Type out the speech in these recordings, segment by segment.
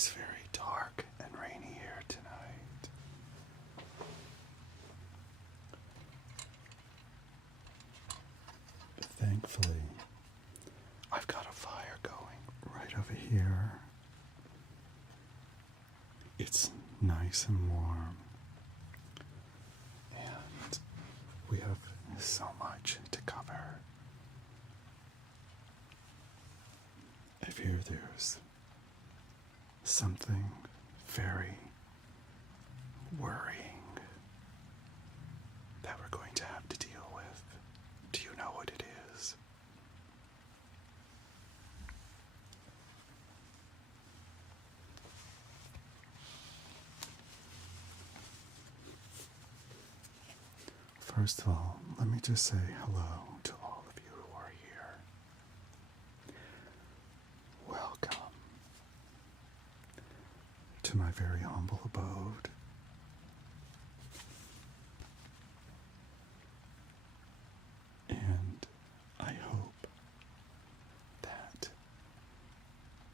is very dark and rainy here tonight. Thankfully, I've got a fire going right over here. It's nice and warm. And we have so much to cover. I fear there's something very worrying that we're going to have to deal with. Do you know what it is? First of all, let me just say hello to all of you who are here. Welcome to my very humble abode. And I hope that,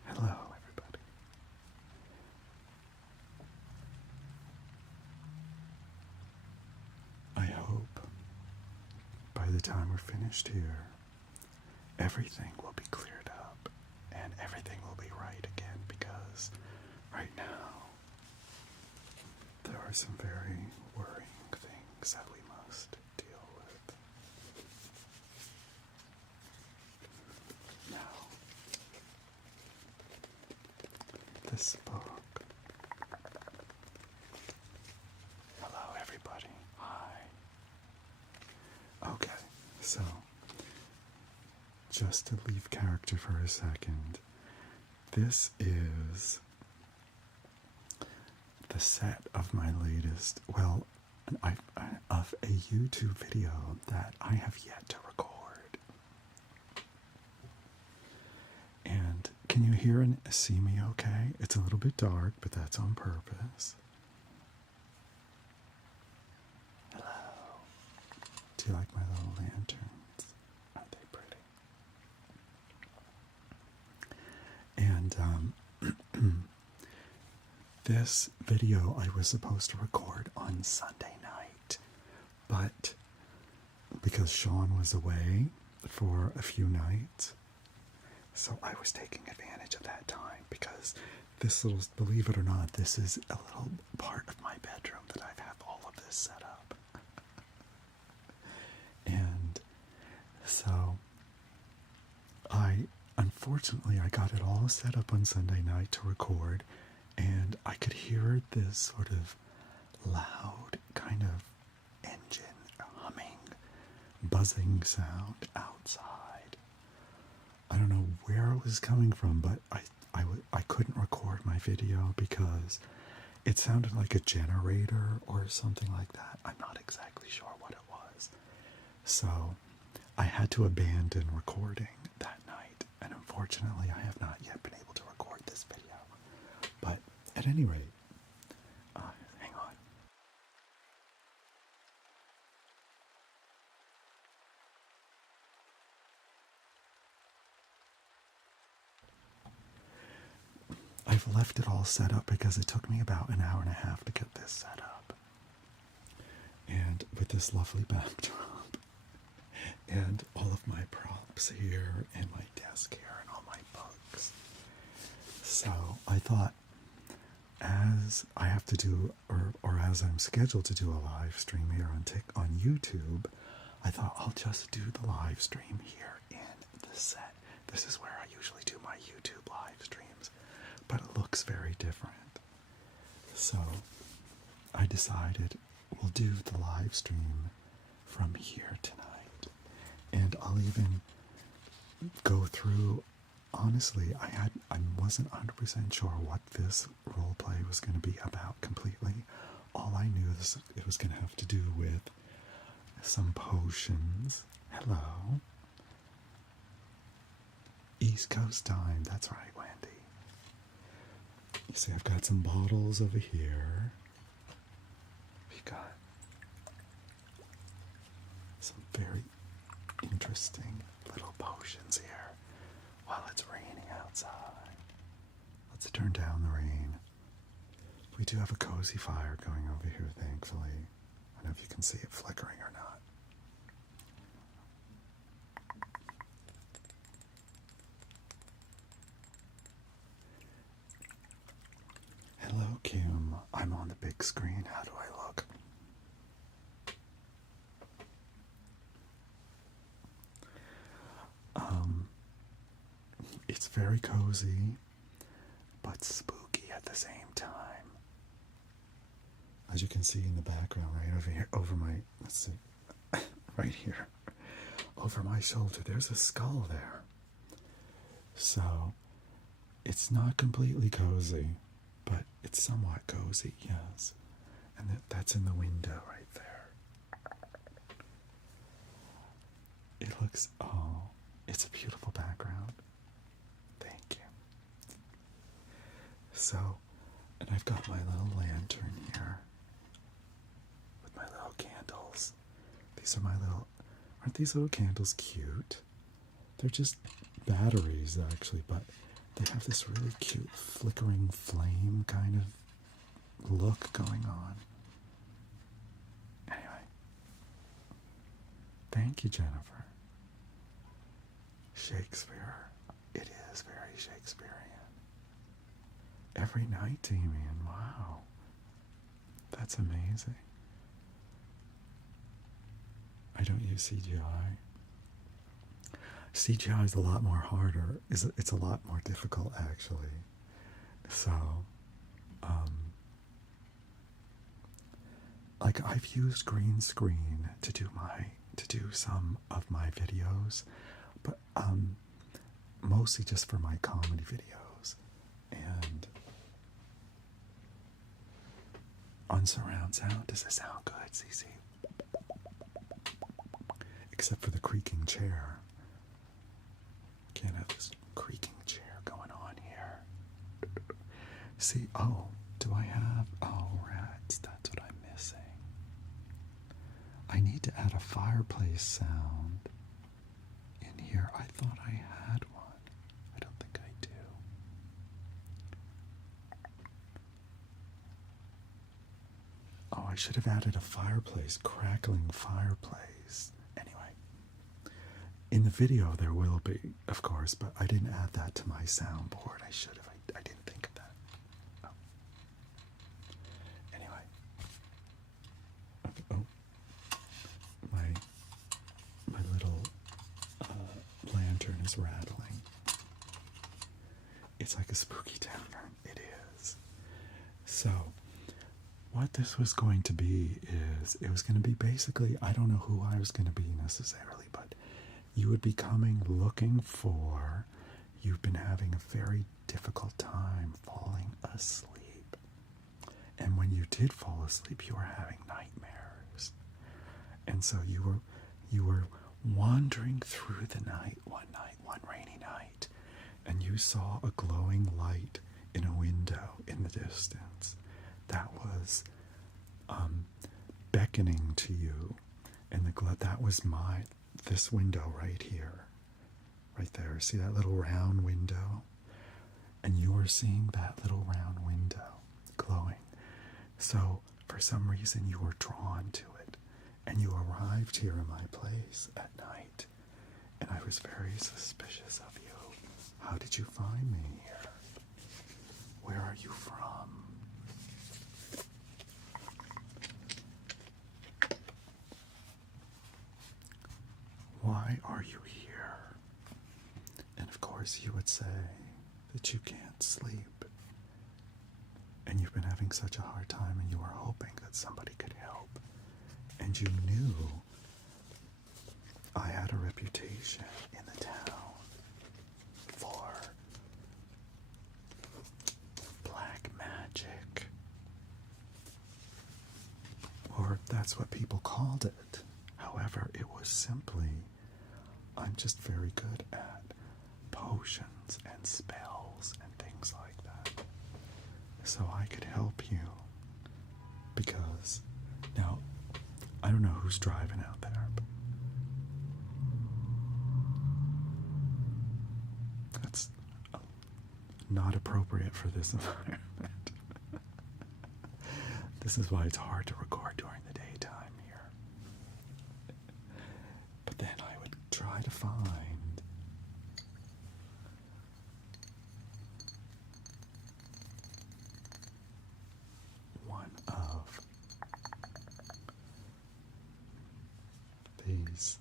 hello everybody. I hope by the time we're finished here, everything will be cleared up and everything will be right again, because right now there are some very worrying things that we must deal with. Now, this book. Hello everybody. Hi. Okay, so just to leave character for a second, this is the set of my latest, of a YouTube video that I have yet to record. And can you hear and see me okay? It's a little bit dark, but that's on purpose. Hello. Do you like my little lanterns? Aren't they pretty? And this video I was supposed to record on Sunday night, but because Sean was away for a few nights, so I was taking advantage of that time, because this little, believe it or not, this is a little part of my bedroom that I have all of this set up. And so unfortunately I got it all set up on Sunday night to record, and I could hear this sort of loud kind of engine humming, buzzing sound outside. I don't know where it was coming from, but I couldn't record my video because it sounded like a generator or something like that. I'm not exactly sure what it was. So I had to abandon recording that night, and unfortunately I have not yet been able to record this video. But at any rate, hang on. I've left it all set up because it took me about an hour and a half to get this set up. And with this lovely backdrop, and all of my props here, and my desk here, and all my books. So I thought, as I have to do, or as I'm scheduled to do a live stream here on YouTube, I thought I'll just do the live stream here in the set. This is where I usually do my YouTube live streams, but it looks very different. So I decided we'll do the live stream from here tonight. And I'll even go through, honestly, I wasn't 100% sure what this roleplay was going to be about completely. All I knew is it was going to have to do with some potions. Hello. East Coast time, that's right, Wendy. You see, I've got some bottles over here. We got some very interesting little potions here while it's raining outside. Let's turn down the rain. We do have a cozy fire going over here, thankfully. I don't know if you can see it flickering or not. Hello, Kim. I'm on the big screen. How do I look? It's very cozy, but spooky at the same time. As you can see in the background, right over here, over my, let's see, right here, over my shoulder, there's a skull there. So, it's not completely cozy, but it's somewhat cozy, yes. And that's in the window right there. It looks, oh, it's a beautiful background. Thank you. So, and I've got my little lantern here with my little candles. These are my little, aren't these little candles cute? They're just batteries actually, but they have this really cute flickering flame kind of look going on. Anyway, thank you, Jennifer. Shakespeare. It is very Shakespearean. Every night, Damien. Wow. That's amazing. I don't use CGI. CGI is a lot more harder. It's a lot more difficult, actually. So, like I've used green screen to do some of my videos, but mostly just for my comedy videos, and on surround sound. Does it sound good, Cece? Except for the creaking chair. Can't have this creaking chair going on here. See, oh, do I have, oh, rats, that's what I'm missing. I need to add a fireplace sound in here. I thought I had one. I don't think I do. Oh, I should have added a fireplace, crackling fireplace. Anyway. In the video there will be, of course, but I didn't add that to my soundboard. I should have. I didn't think of that. Oh. Anyway. Okay. Oh. My little lantern is rattling. It's like a spooky tavern. It is. So, what this was going to be is, it was going to be basically, I don't know who I was going to be necessarily, but you would be coming looking for, you've been having a very difficult time falling asleep. And when you did fall asleep, you were having nightmares. And so you were wandering through the night, one rainy night, and you saw a glowing light in a window in the distance that was beckoning to you. And that was this window right here, right there. See that little round window? And you were seeing that little round window glowing. So for some reason you were drawn to it, and you arrived here in my place at night, and I was very suspicious of you. How did you find me here? Where are you from? Why are you here? And of course you would say that you can't sleep, and you've been having such a hard time, and you were hoping that somebody could help. And you knew I had a reputation in the town for black magic. Or that's what people called it. However, it was simply, I'm just very good at potions and spells and things like that. So I could help you. Because, now, I don't know who's driving out there, but that's not appropriate for this environment. This is why it's hard to record during the daytime here. But then I would try to find one of these.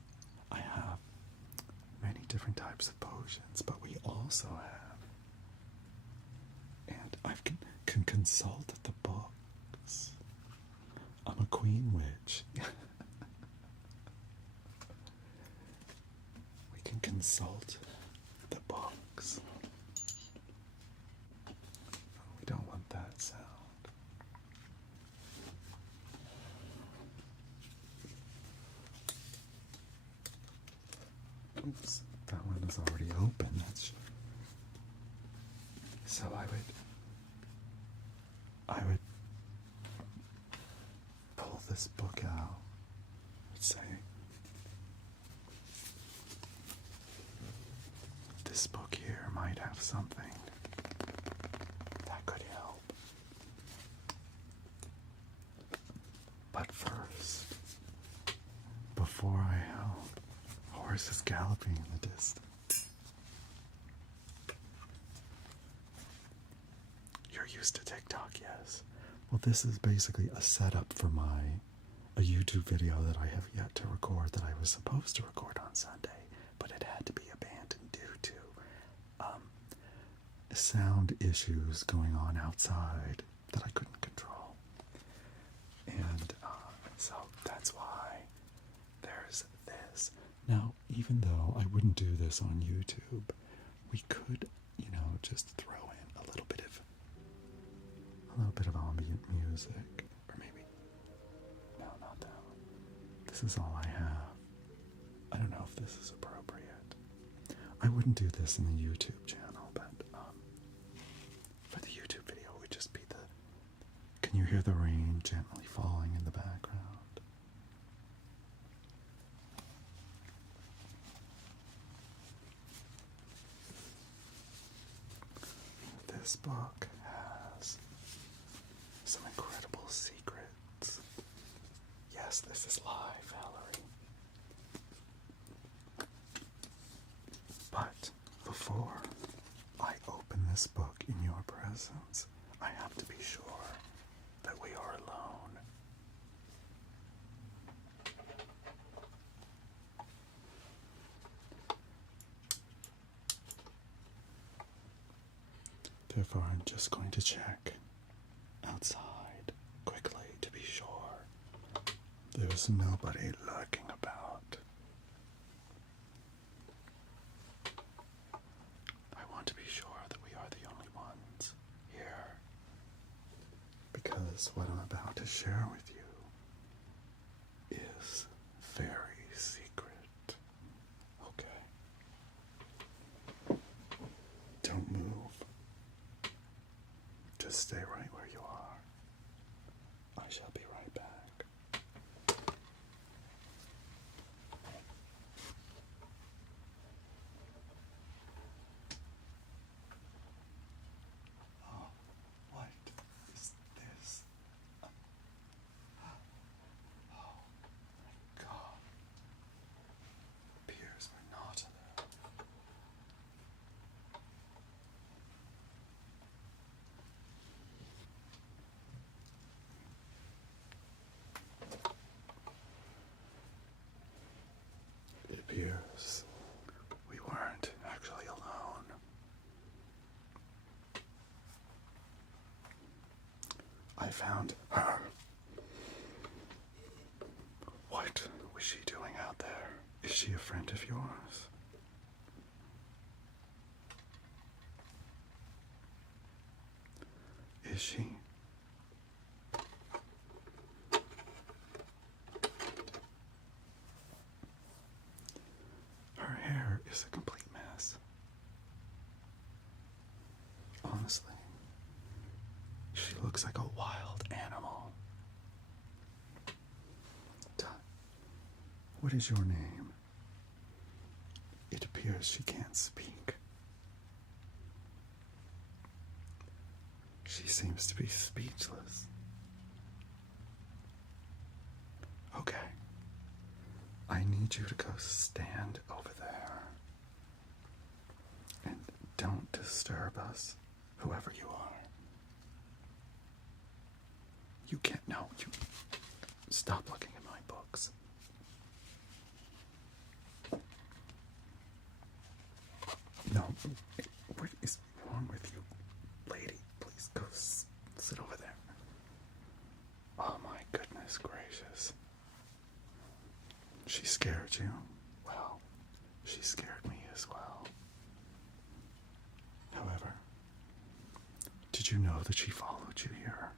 I have many different types of potions, but we also have, and I can consult the books. I'm a queen witch. We can consult the books. We don't want that sound. Oops, that one is already open. So I would pull this book out. Let's say this book here might have something that could help. But first, before I help, horses galloping in the distance. You're used to TikTok, yes. Well, this is basically a setup for a YouTube video that I have yet to record that I was supposed to record on Sunday, but it had to be abandoned due to sound issues going on outside that I couldn't control. And so that's why there's this. Now, even though I wouldn't do this on YouTube, we could, just throw in a little bit of ambient music, or maybe, no, not that one. This is all I have. I don't know if this is appropriate. I wouldn't do this in the YouTube channel, but for the YouTube video, it would just be can you hear the rain gently falling in the background? This book has some incredible secrets. Yes, this is live, Valerie. But before I open this book in your presence, I have to be sure that we are alone. Therefore, I'm just going to check outside quickly to be sure there's nobody lurking about. I want to be sure that we are the only ones here, because what I'm about to share with you is very secret. Okay? Don't move. Just stay right where you are. I shall be right back. Oh, what is this? Oh my God. Peers are not there. It appears we weren't actually alone. I found her. What was she doing out there? Is she a friend of yours? Is she? Her hair is a complete mess. Honestly, she looks like a wild animal. What is your name? It appears she can't speak. seems to be speechless. Okay. I need you to go stand over there. And don't disturb us, whoever you are. You can't, no, you, stop looking at my books. No, what is wrong with you, lady? Please go sit over there. Oh my goodness gracious. She scared you? Well, she scared me as well. However, did you know that she followed you here?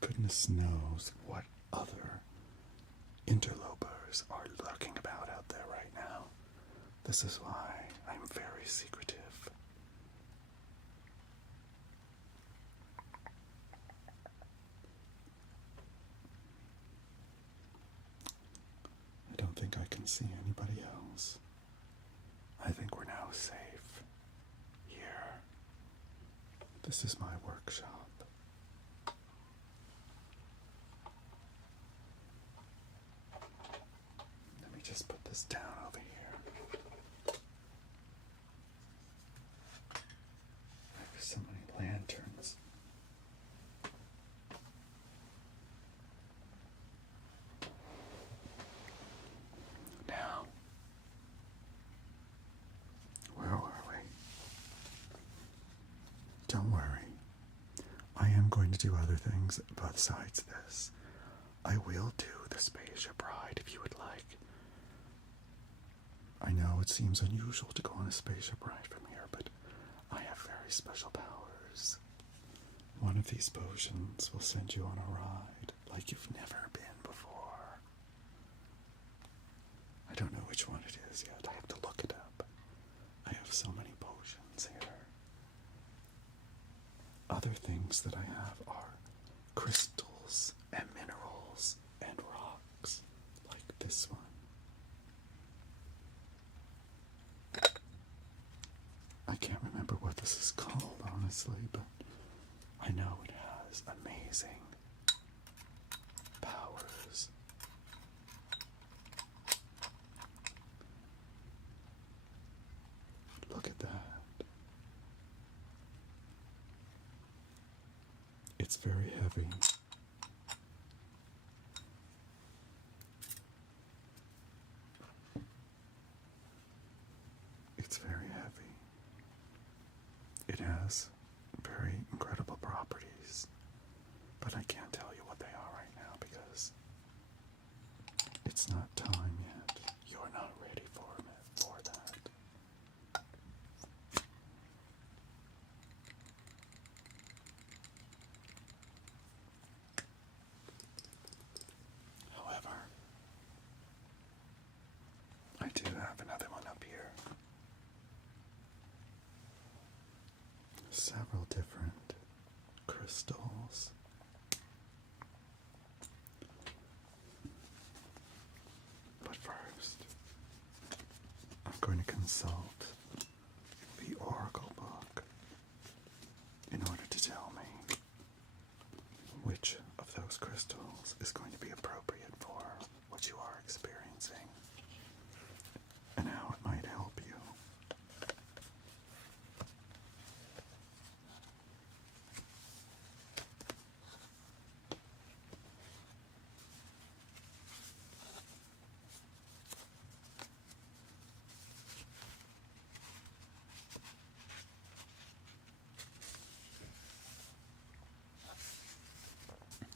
Goodness knows what other interlopers are lurking about out there right now. This is why I'm very secretive. I don't think I can see anybody else. I think we're now safe here. This is my workshop. Let me just put this down over here. There's so many lanterns. Now, where were we? Don't worry. I am going to do other things besides this. I will do the spaceship ride if you would like. I know it seems unusual to go on a spaceship ride from here, but I have very special powers. One of these potions will send you on a ride like you've never been before. I don't know which one it is yet. I have to look it up. I have so many potions here. Other things that I have are crystals and minerals and rocks, like this one. I can't remember what this is called, honestly, but I know it has amazing powers. Look at that. It's very heavy. It's very heavy. It has very incredible properties, but I can't tell you what they are right now because it's not time yet. You're not ready for that. However, I do have another one up here. Several different crystals. But first, I'm going to consult the Oracle book in order to tell me which of those crystals is going to be appropriate for what you are experiencing and how it might help you.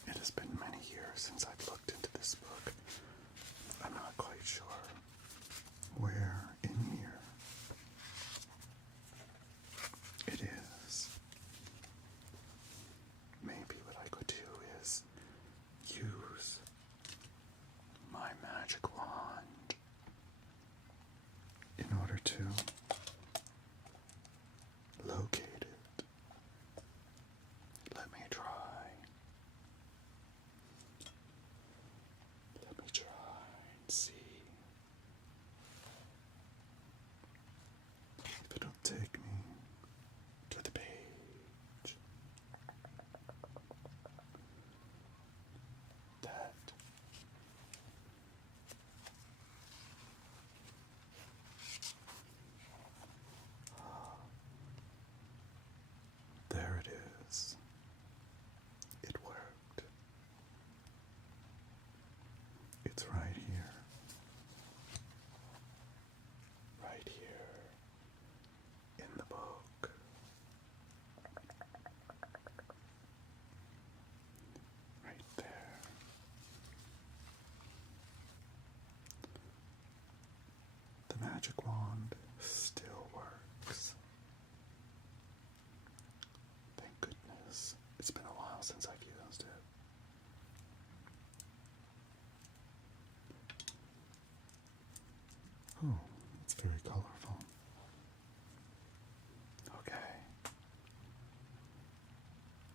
It has been many years since I've looked into this book. I'm not quite sure Oh, it's very colorful. Okay.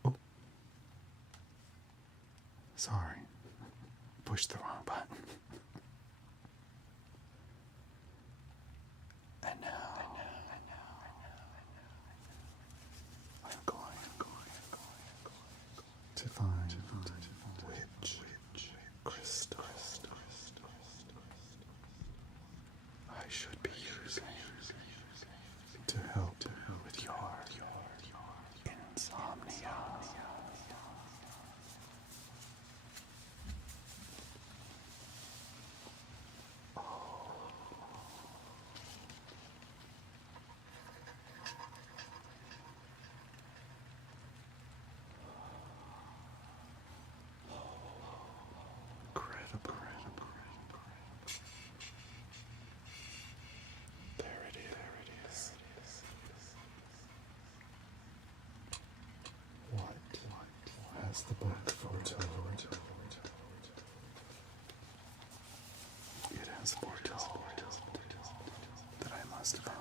Oh. Sorry. Pushed the wrong button. And now, I'm going to find which crystal I should be using to help with your insomnia. Incredible. There it is. What has the book foretold? It has foretold that I must find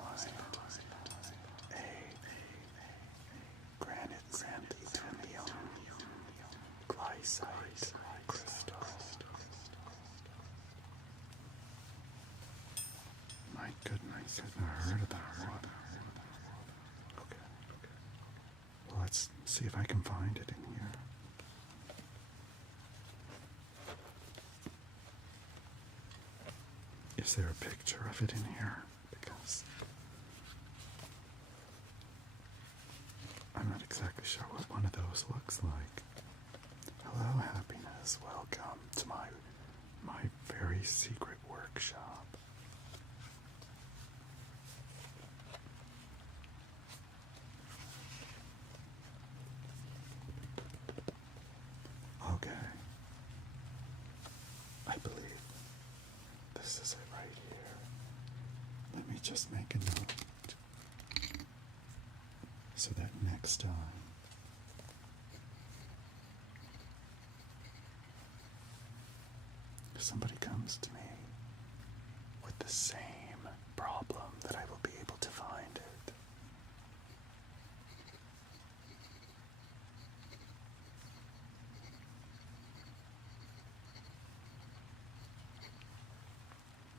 a granite xanthium glycite crystal. My goodness, I've never heard of that one. Okay. Well, let's see if I can find it in here. Is there a picture of it in here? Because I'm not exactly sure what one of those looks like. Hello, happiness. Welcome to my very secret workshop. Okay. I believe this is it right here. Let me just make a note so that next time if somebody comes to me with the same problem, that I will be able to find it.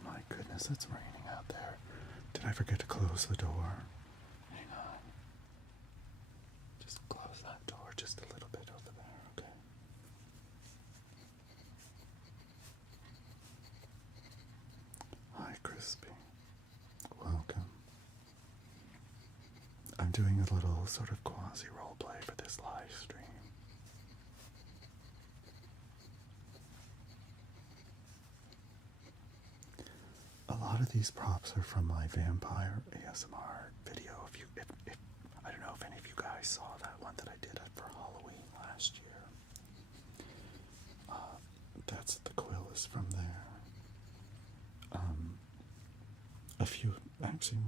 My goodness, it's raining out there. Did I forget to close the door? Hang on. Just close that door just a little bit over there, okay? Hi, Crispy. Welcome. I'm doing a little sort of quasi roleplay for this live stream. A lot of these props are from my vampire ASMR video. If I don't know if any of you guys saw that one that I did for Halloween last year. That's the quill is from there. A few, actually,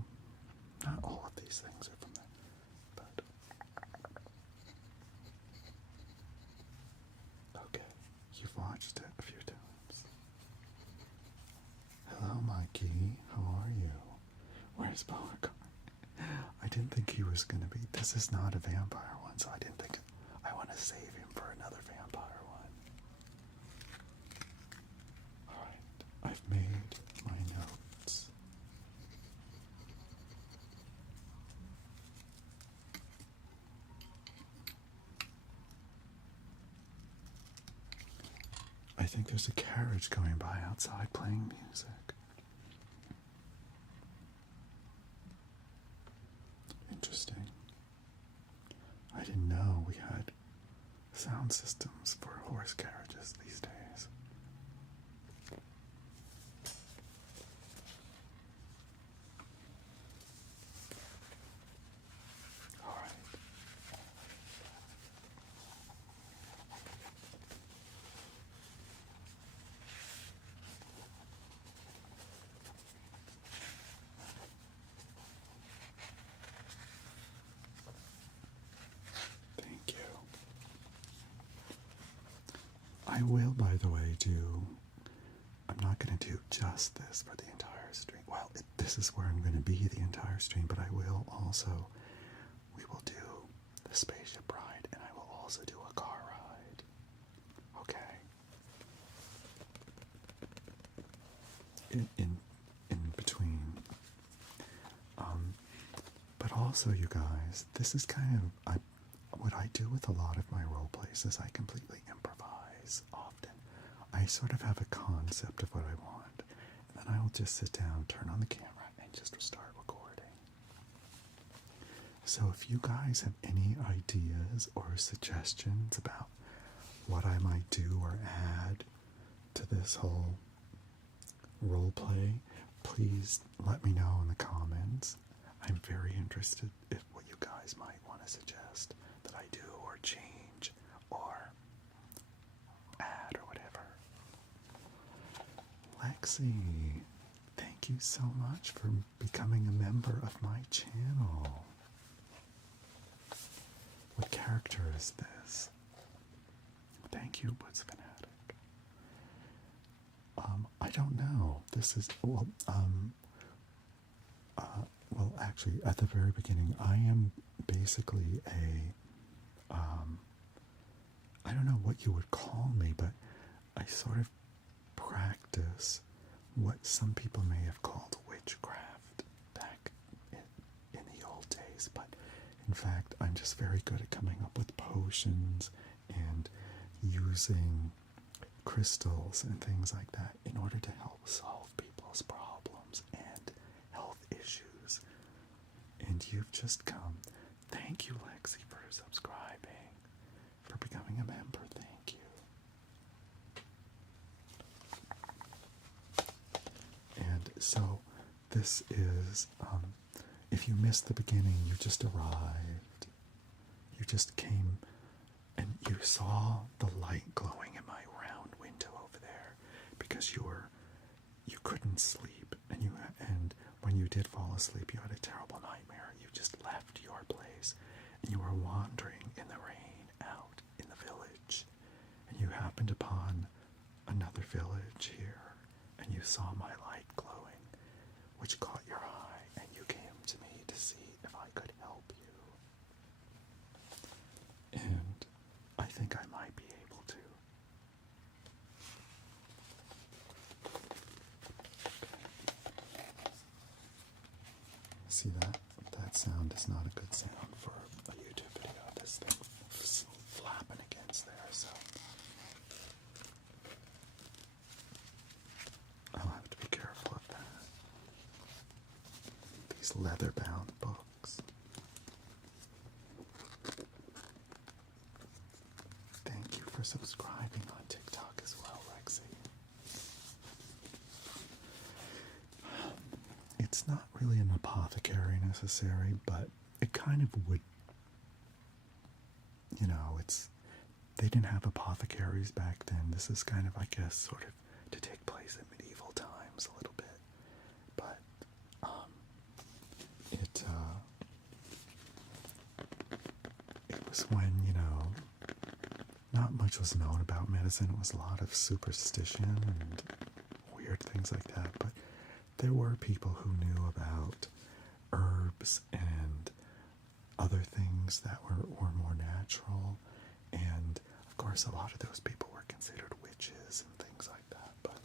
not all of these things are from there, but okay, you've watched it a few times. Hello, Mikey. How are you? Where's Beauregard? I didn't think he was going to be. This is not a vampire one, so I didn't think. I want to save him for another vampire one. Alright, I've made my notes. I think there's a carriage going by outside playing music. Interesting. I didn't know we had sound systems for horse carriages these days. All right. Thank you. I will, by the way, I'm not going to do just this for the entire stream. Well, this is where I'm going to be the entire stream, but I will also, we will do the spaceship ride, and I will also do a car ride. Okay. In between. But also, you guys, this is kind of what I do with a lot of my role plays is I completely improvise often. I sort of have a concept of what I want, and then I'll just sit down, turn on the camera, and just start recording. So if you guys have any ideas or suggestions about what I might do or add to this whole role play, please let me know in the comments. I'm very interested in what you guys might want to suggest that I do or change or add or whatever. Lexi, thank you so much for becoming a member of my channel. What character is this? Thank you, Woods Fanatic. I don't know. This is, well, actually, at the very beginning, I am basically I don't know what you would call me, but I sort of practice what some people may have called witchcraft back in the old days, but in fact, I'm just very good at coming up with potions and using crystals and things like that in order to help solve people's problems and health issues. And you've just come. Thank you, Lexi, for subscribing, for becoming a member. Thank you. And so this is, if you missed the beginning, you just arrived. You just came and you saw the light glowing in my round window over there because you couldn't sleep, and when you did fall asleep, you had a terrible nightmare. You just left your place and you were wandering in the rain out in the village, and you happened upon another village here, and you saw my light glowing, which caught your eye, and you came to me to see if I could help you. And I think I might be able to. See that? That sound is not a good sound for a YouTube video. This thing flapping against there, so I'll have to be careful of that. These leather-bound books. Thank you for subscribing on TikTok as well, Lexi. It's not really an apothecary necessary, but it kind of would, they didn't have apothecaries back then. This is kind of, I guess, sort of to take place in medieval times a little bit. But it was when, not much was known about medicine. It was a lot of superstition and weird things like that, but there were people who knew about herbs and other things that were more natural, and of course a lot of those people were considered witches and things like that. But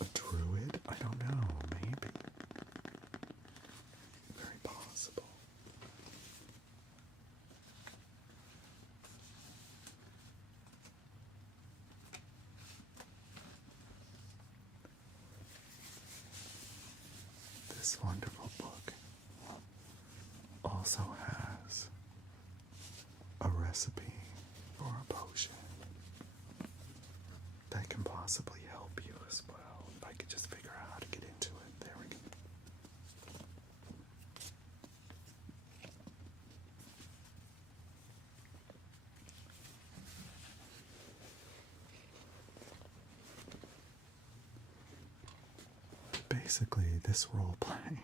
a druid? I don't know, maybe. Very possible. This wonderful book also has a recipe for a potion that can possibly help you as well. If I could just figure out how to get into it. There we go. Basically, this role playing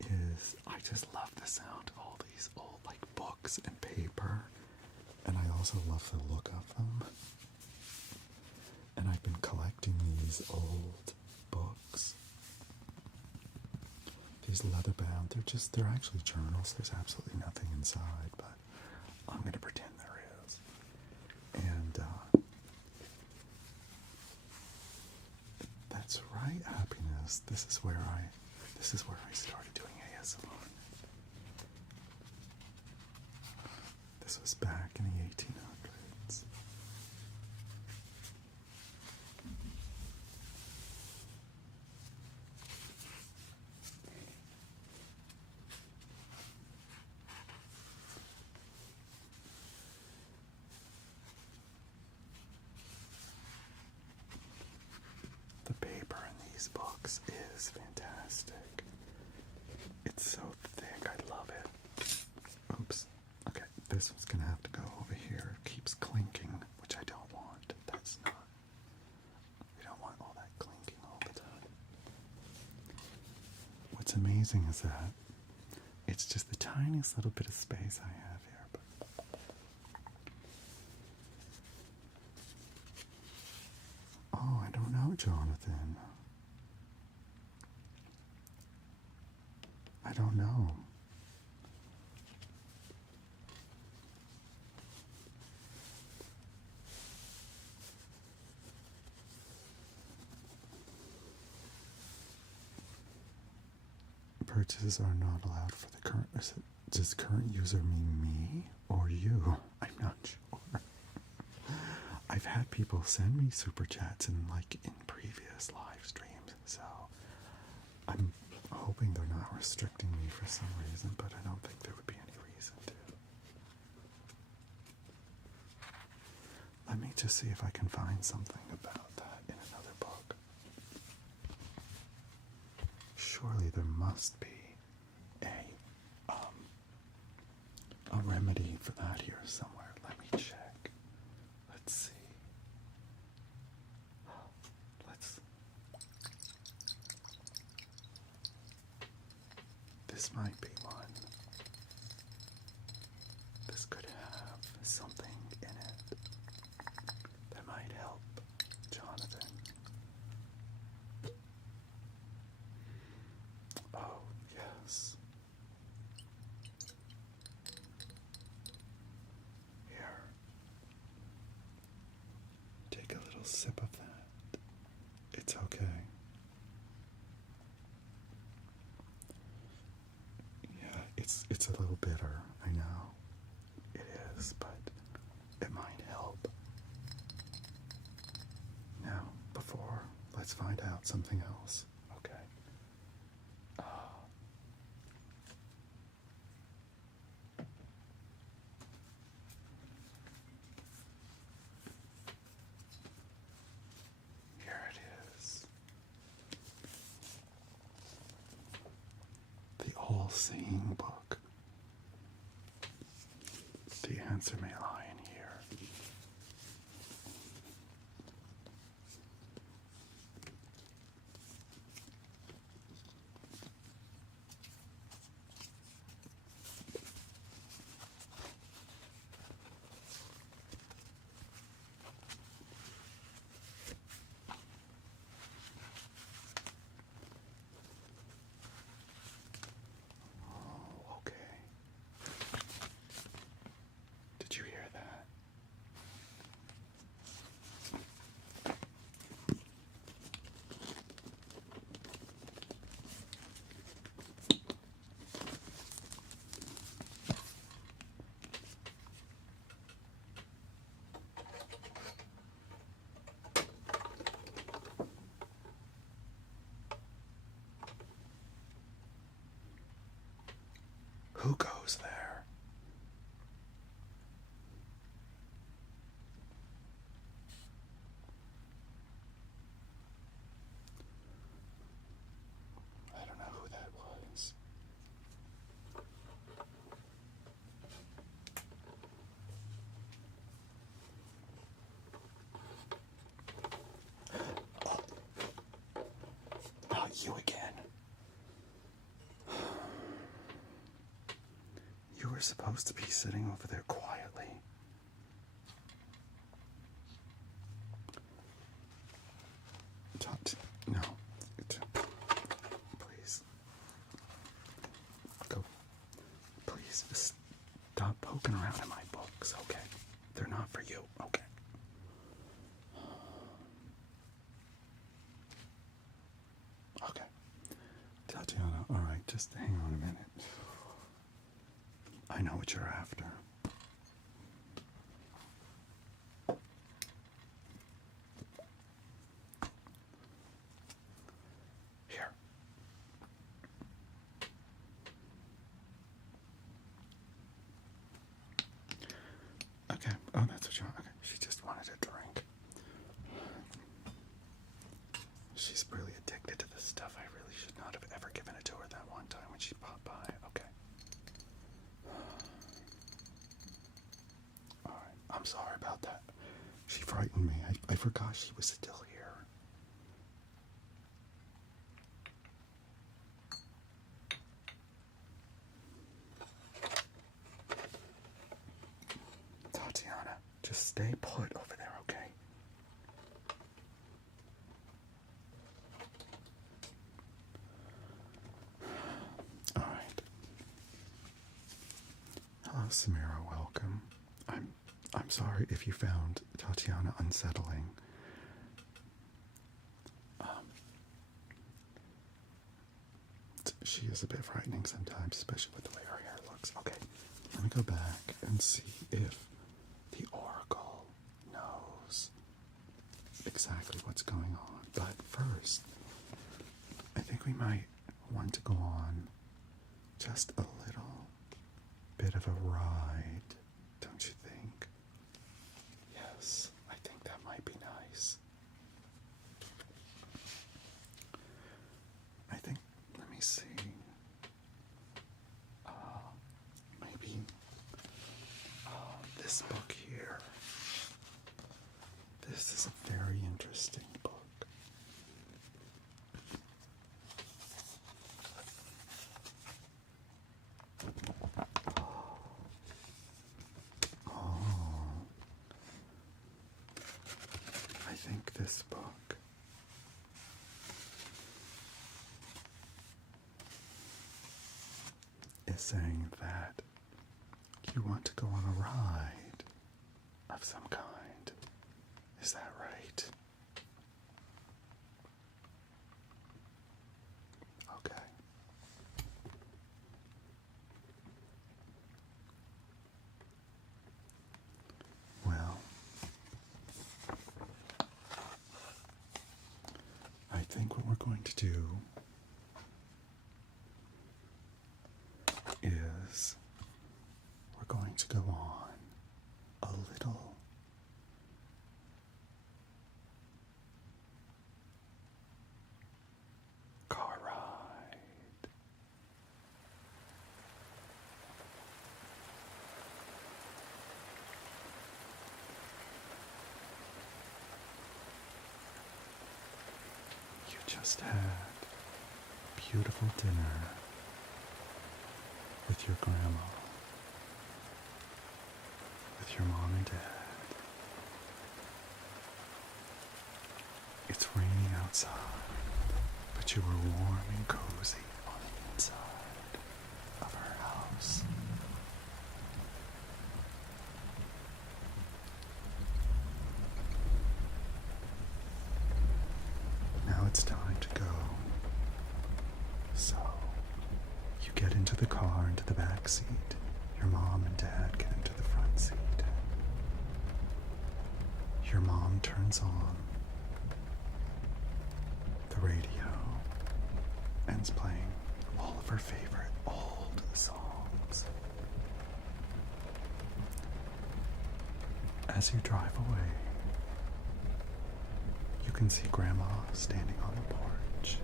is, I just love the sound of all these old books and paper, and I also love the look of them. And I've been collecting these old books. These leather bound. They're actually journals. There's absolutely nothing inside, but I'm going to pretend there is. And that's right, happiness. This is where I started doing ASMR. This was back in the 1800s. The paper in these books is fantastic. It's so thick, I love it. Oops. Okay, this one's gonna have to go over here. It keeps clinking, which I don't want. That's not. We don't want all that clinking all the time. What's amazing is that it's just the tiniest little bit of space I have here. But oh, I don't know, Jonathan. I don't know. Purchases are not allowed for the current. Does current user mean me or you? I'm not sure. I've had people send me super chats in previous live streams, so I'm hoping they're not restricting me for some reason, but I don't think there would be any reason to. Let me just see if I can find something about that in another book. Surely there must be a remedy for that here somewhere. Let me check. Let's see. This might be one. This could have something in it that might help Jonathan. Oh, yes. Here. Take a little sip of that. It's okay. Yeah, it's a little bitter, I know. It is, but it might help. Now, let's find out something else. Okay. Here it is. The all-seeing book. The answer may lie in here. Oh, okay. Did you hear that? Who goes there? I don't know who that was. Oh. Not you again. You were supposed to be sitting over there quietly. No, poking around in my books. Okay. They're not for you. Okay. Okay. Tatiana, alright, just hang on a minute. I know what you're after. Here. Okay. Oh, that's what you want. Okay. She just wanted a drink. She's really addicted to this stuff. I really should not have ever given it to her that one time when she popped by. Okay. Alright. I'm sorry about that. She frightened me. I forgot she was still here. Tatiana, just stay put over there, okay? Alright. Hello, Samira, welcome. I'm sorry if you found Tatiana unsettling. She is a bit frightening sometimes, especially with the way her hair looks. Okay, let me go back and see if the Oracle knows exactly what's going on. But first, I think we might want to go on just a little bit of a ride, don't you think? Yes, I think that might be nice. I think, let me see. Maybe this book here. This is a very interesting book. I think this book is saying that you want to go on a ride of some kind. Is that right? Okay. Well, I think what we're going to do is we're going to go on a little car ride. You just had beautiful dinner with your grandma, with your mom and dad. It's raining outside, but you were warm and cozy on the inside of her house. Now it's time to go. So, you get into the car, into the back seat. Your mom and dad get into the front seat. Your mom turns on the radio and is playing all of her favorite old songs. As you drive away, you can see Grandma standing on the porch,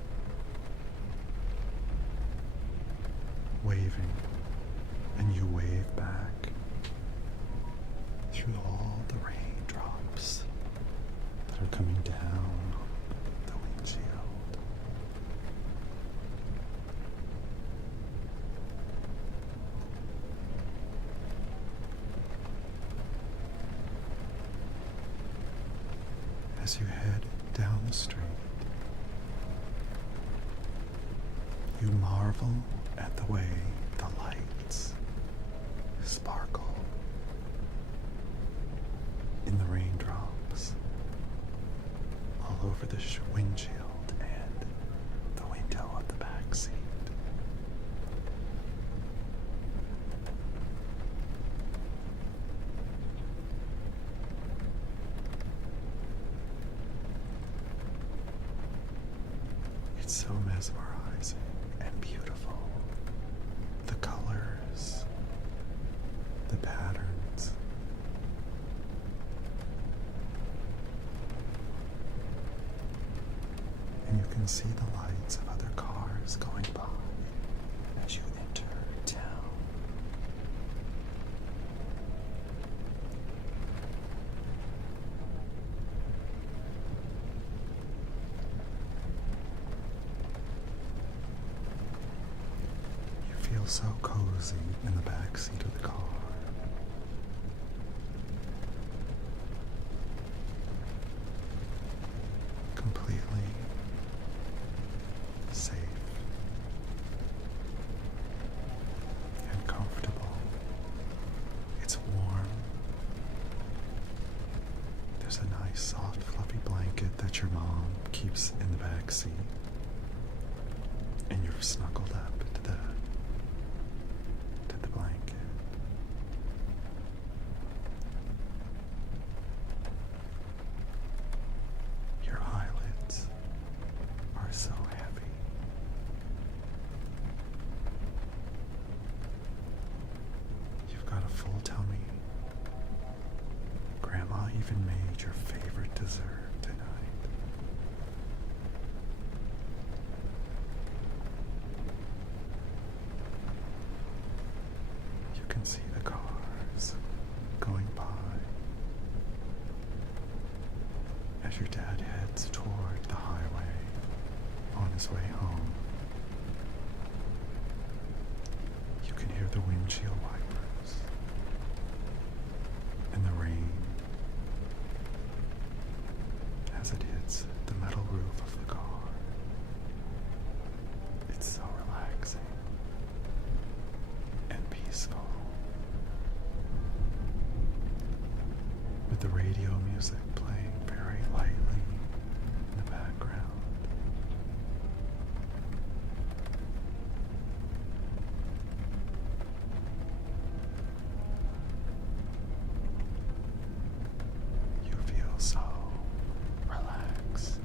waving, and you wave back through all the raindrops that are coming down the windshield. As you head down the street, you marvel at the way the lights sparkle over the windshield and the window of the back seat. It's so mesmerizing and beautiful. The colors, the patterns. And you can see the lights of other cars going by as you enter town. You feel so cozy in the back seat of the car. Completely safe and comfortable. It's warm. There's a nice soft fluffy blanket that your mom keeps in the back seat, and you're snuggled up to the blanket. Your eyelids are so heavy. You've got a full tummy. Grandma even made your favorite dessert tonight. You can see the cars going by as your dad heads toward the highway on his way home. You can hear the windshield wipers and the rain as it hits the metal roof of the car. It's so relaxing and peaceful. With the radio music playing very lightly in the background. You feel so relaxed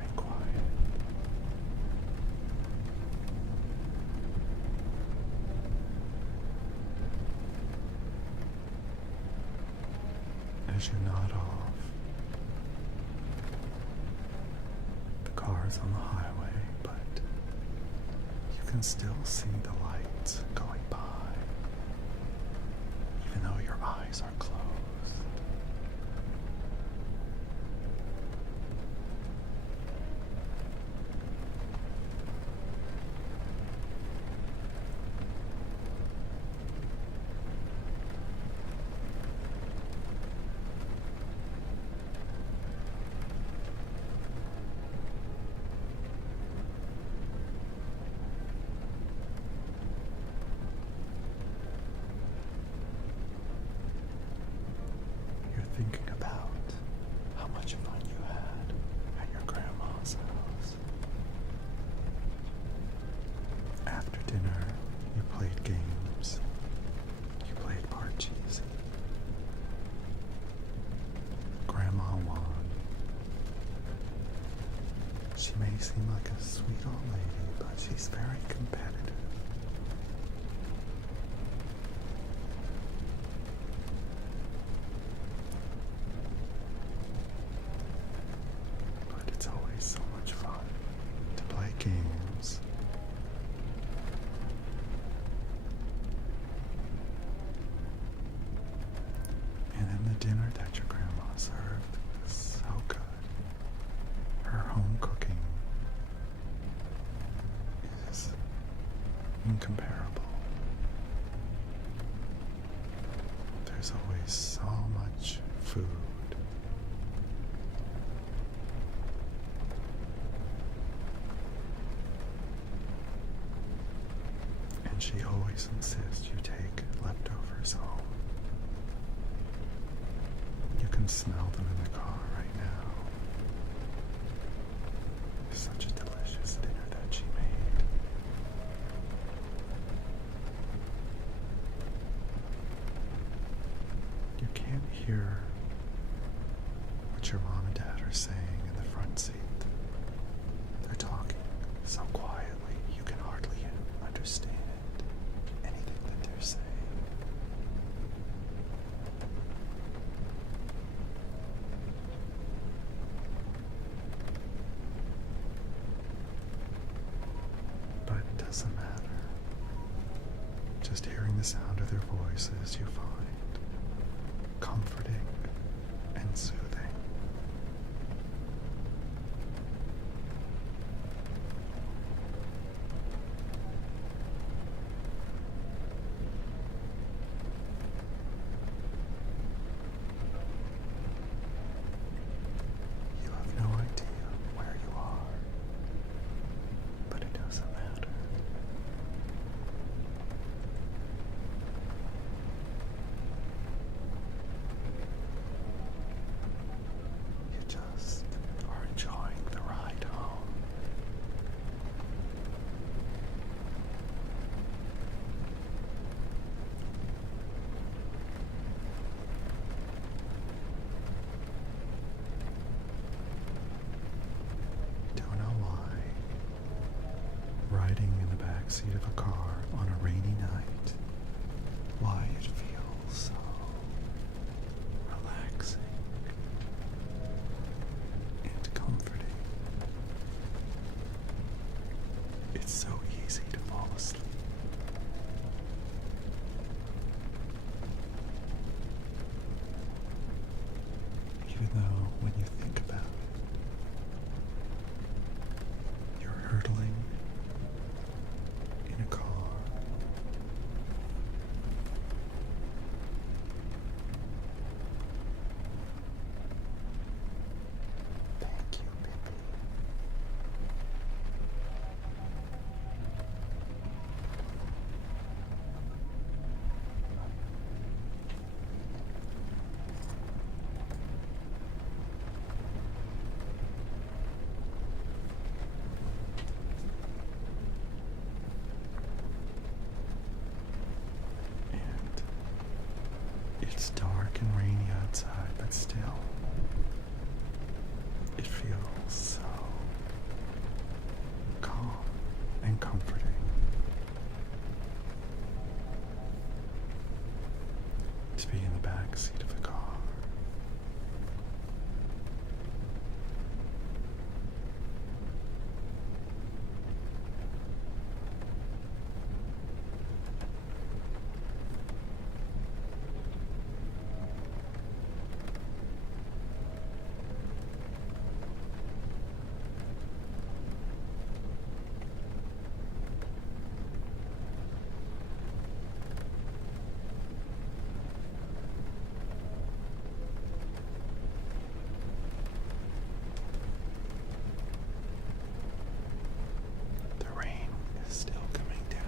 and quiet. As you nod off, the car is on the highway, but you can still see the lights going by, even though your eyes are closed. Thinking about how much fun you had at your grandma's house. After dinner, you played games. You played Parcheesi. Grandma won. She may seem like a sweet old lady, but she's very competitive. It's always so much fun to play games. And then the dinner that your grandma served was so good. Her home cooking is incomparable. There's always so much food. She always insists you take leftovers home. smell them in the car right now. Such a delicious dinner that she made. You can't hear what your mom and dad are saying in the front seat. They're talking so quietly you can hardly understand anything that they're saying. But it doesn't matter. Just hearing the sound of their voices you find comforting and soothing. You have no idea where you are, but it doesn't matter. You just are enjoying the ride home. You don't know why. Riding in the back seat of a car on a rainy night, why it feels so relaxing and comforting. It's so easy to fall asleep. Even though when you think about it, you're hurtling in a car. Thank you, baby. And it's dark and rainy outside, but still, it feels so calm and comforting to be in the back seat of a car. The rain is still coming down.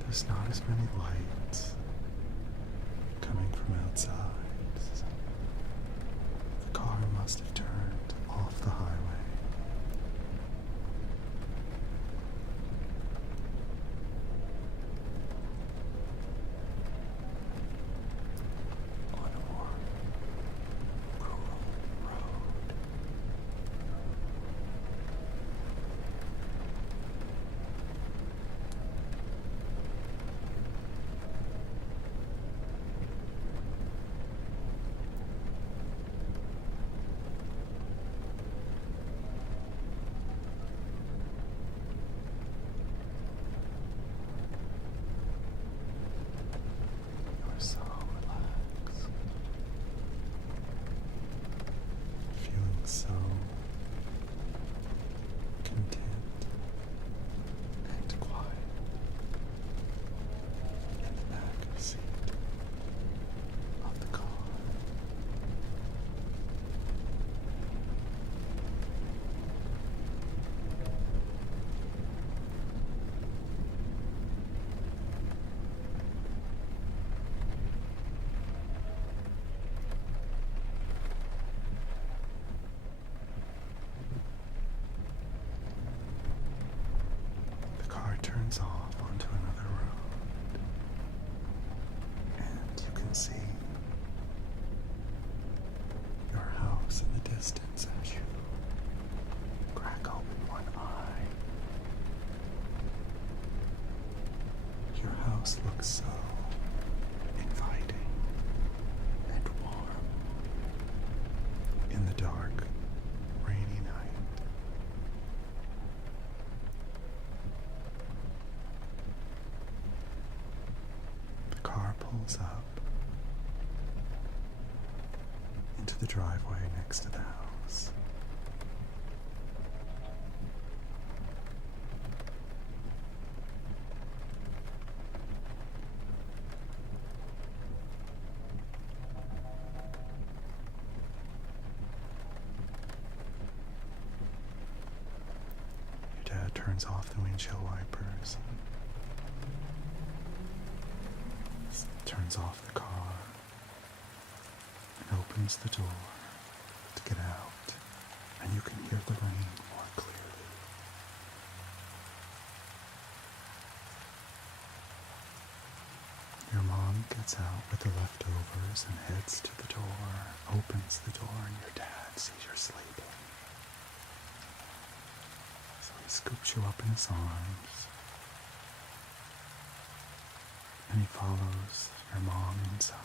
There's not as many lights coming from outside. The car must have turned off the highway. On a more rural road. turns off onto another road, and you can see your house in the distance as you crack open one eye. Your house looks so inviting and warm in the dark, rainy night. The car pulls up into the driveway next to the house. Your dad turns off the windshield wipers, turns off the car, and opens the door to get out, and you can hear the rain more clearly. Your mom gets out with the leftovers and heads to the door, opens the door, and your dad sees you're sleeping. So he scoops you up in his arms, and he follows your mom inside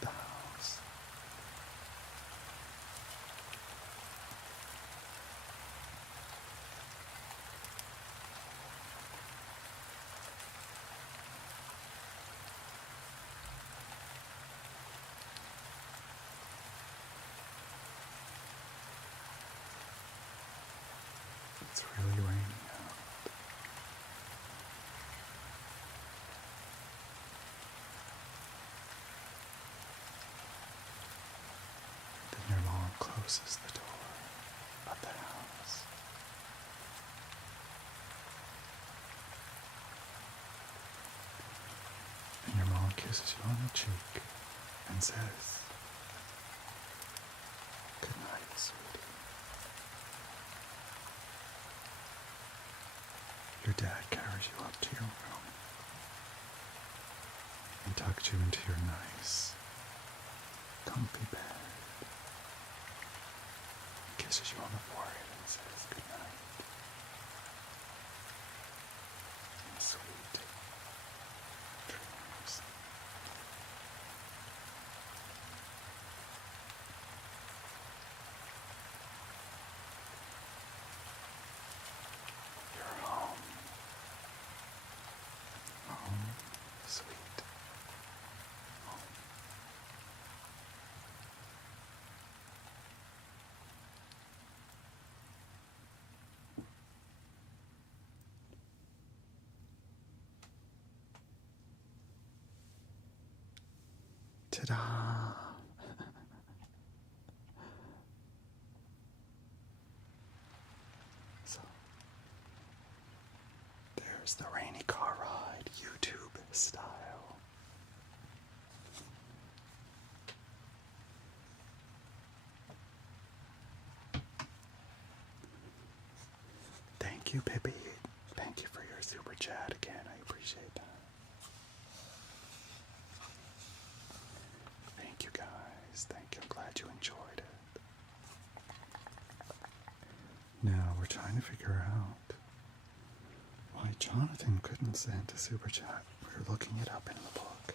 the house. It's really raining out. Then your mom closes the door of the house. And your mom kisses you on the cheek and says, "Good night, sweetie." Your dad carries you up to your room and tucks you into your nice, comfy bed. He kisses you on the forehead and says good night. And sweet dreams. You're home. Home, sweet home. Ta-da! So, there's the rainy car ride, YouTube style. Thank you, Pippi. Thank you for your super chat again. I appreciate that. Thank you, guys. Thank you. I'm glad you enjoyed it. Now we're trying to figure out why Jonathan couldn't send a super chat. We're looking it up in the book.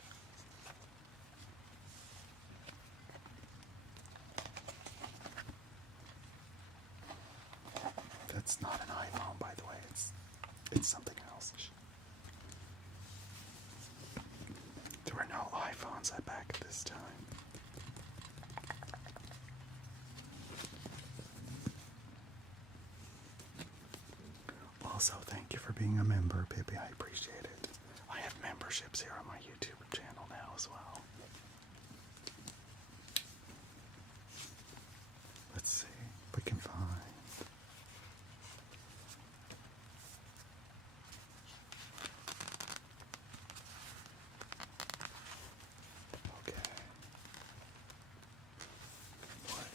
That's not an iPhone, by the way. It's something else. There were no iPhones back at this time. Also, thank you for being a member, Pippi. I appreciate it. I have memberships here on my YouTube channel now as well. Let's see if we can find. Okay. What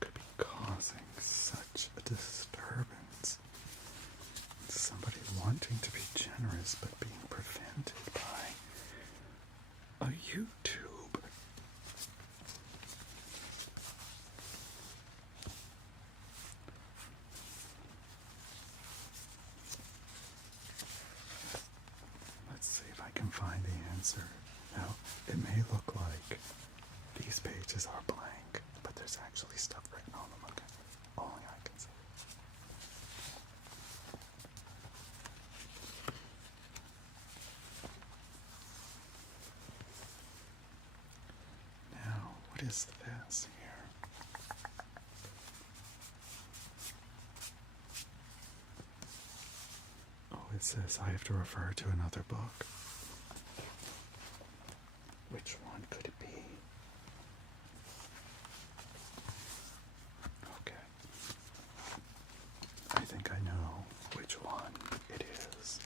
could be causing such a disturbance? Somebody pages are blank, but there's actually stuff written on them. Okay, only I can see. Now, what is this here? Oh, it says I have to refer to another book. Which one could it be? Okay. I think I know which one it is.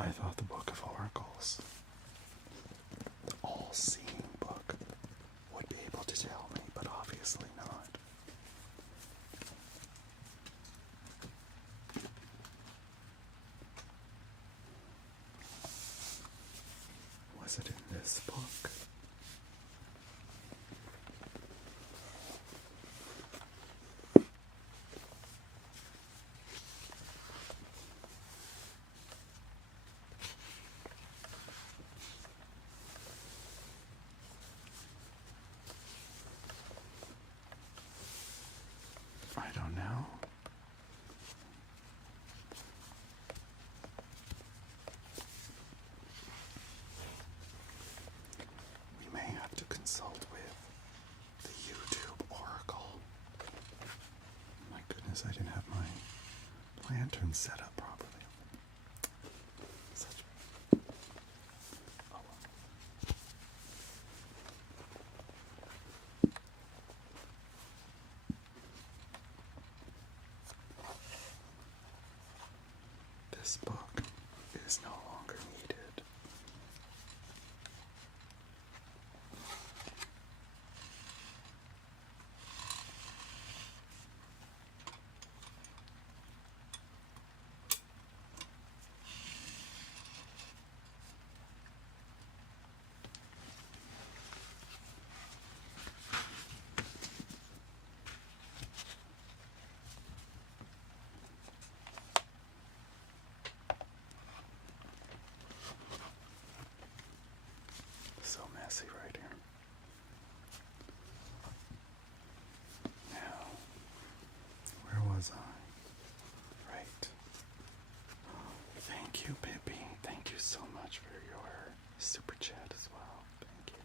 I thought the Book of Oracles, the all-seeing book, would be able to tell me, but obviously not. Was it in this book? I don't know. We may have to consult with the YouTube Oracle. My goodness, I didn't have my lantern set up properly. Such. Oh well. This book is no longer needed. So messy right here. Now, where was I? Right. Thank you, Pippi. Thank you so much for your super chat as well. Thank you.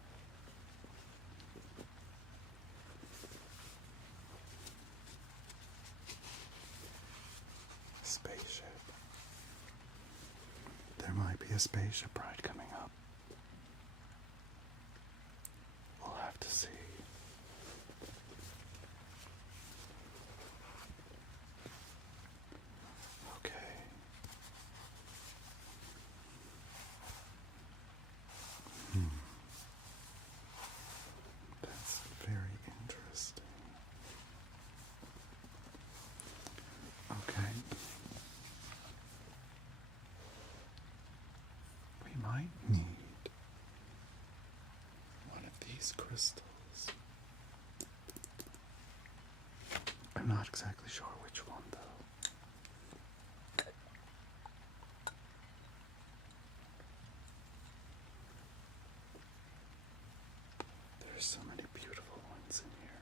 Spaceship. There might be a spaceship ride coming up. We'll have to see. Okay. That's very interesting. Okay. We might need one of these crystals. I'm not exactly sure which one though. There's so many beautiful ones in here.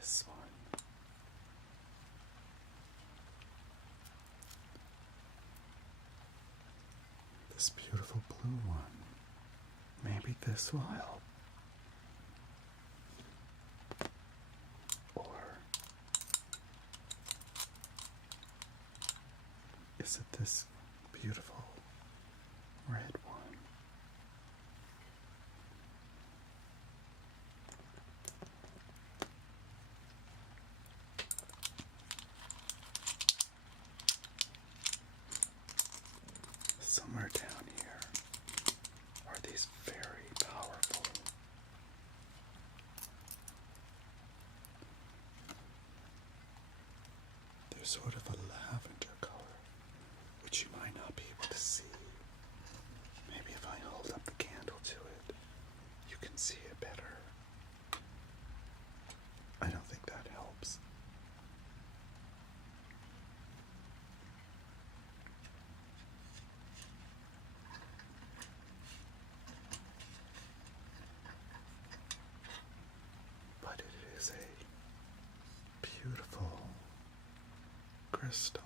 This one. This beautiful blue one. Maybe this will help. Or is it this beautiful red one? Somewhere down here are these very powerful. They're sort of a lavender color, which you might not be able to see. Maybe if I hold up the candle to it, you can see it better. I don't think that helps. crystal.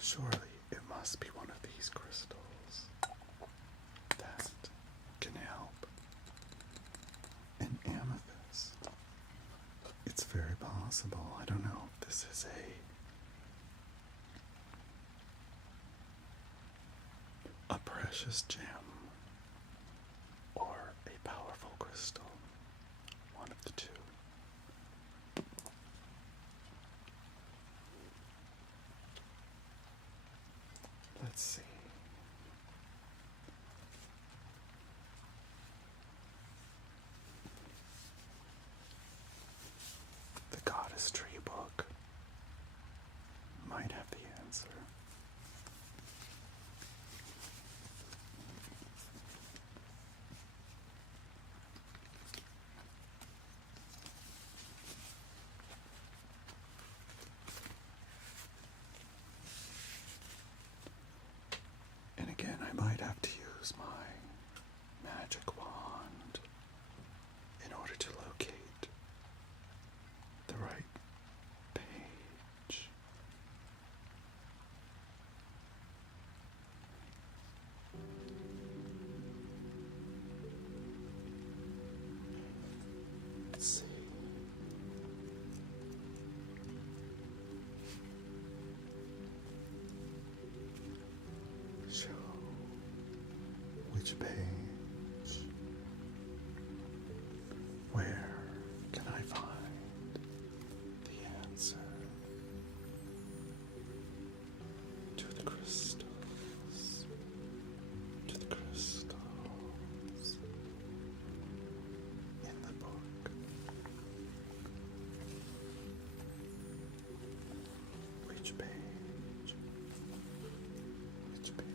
Surely it must be one of these crystals that can help. An amethyst. It's very possible. I don't know if this is a precious gem or a powerful crystal. One of the two. Let's see. The Goddess Tree book might have the answer. And again, I might have to use my magic wand in order to locate the right page. Let's see. Show which page? Where can I find the answer to the crystals? To the crystals in the book. Which page? Which page?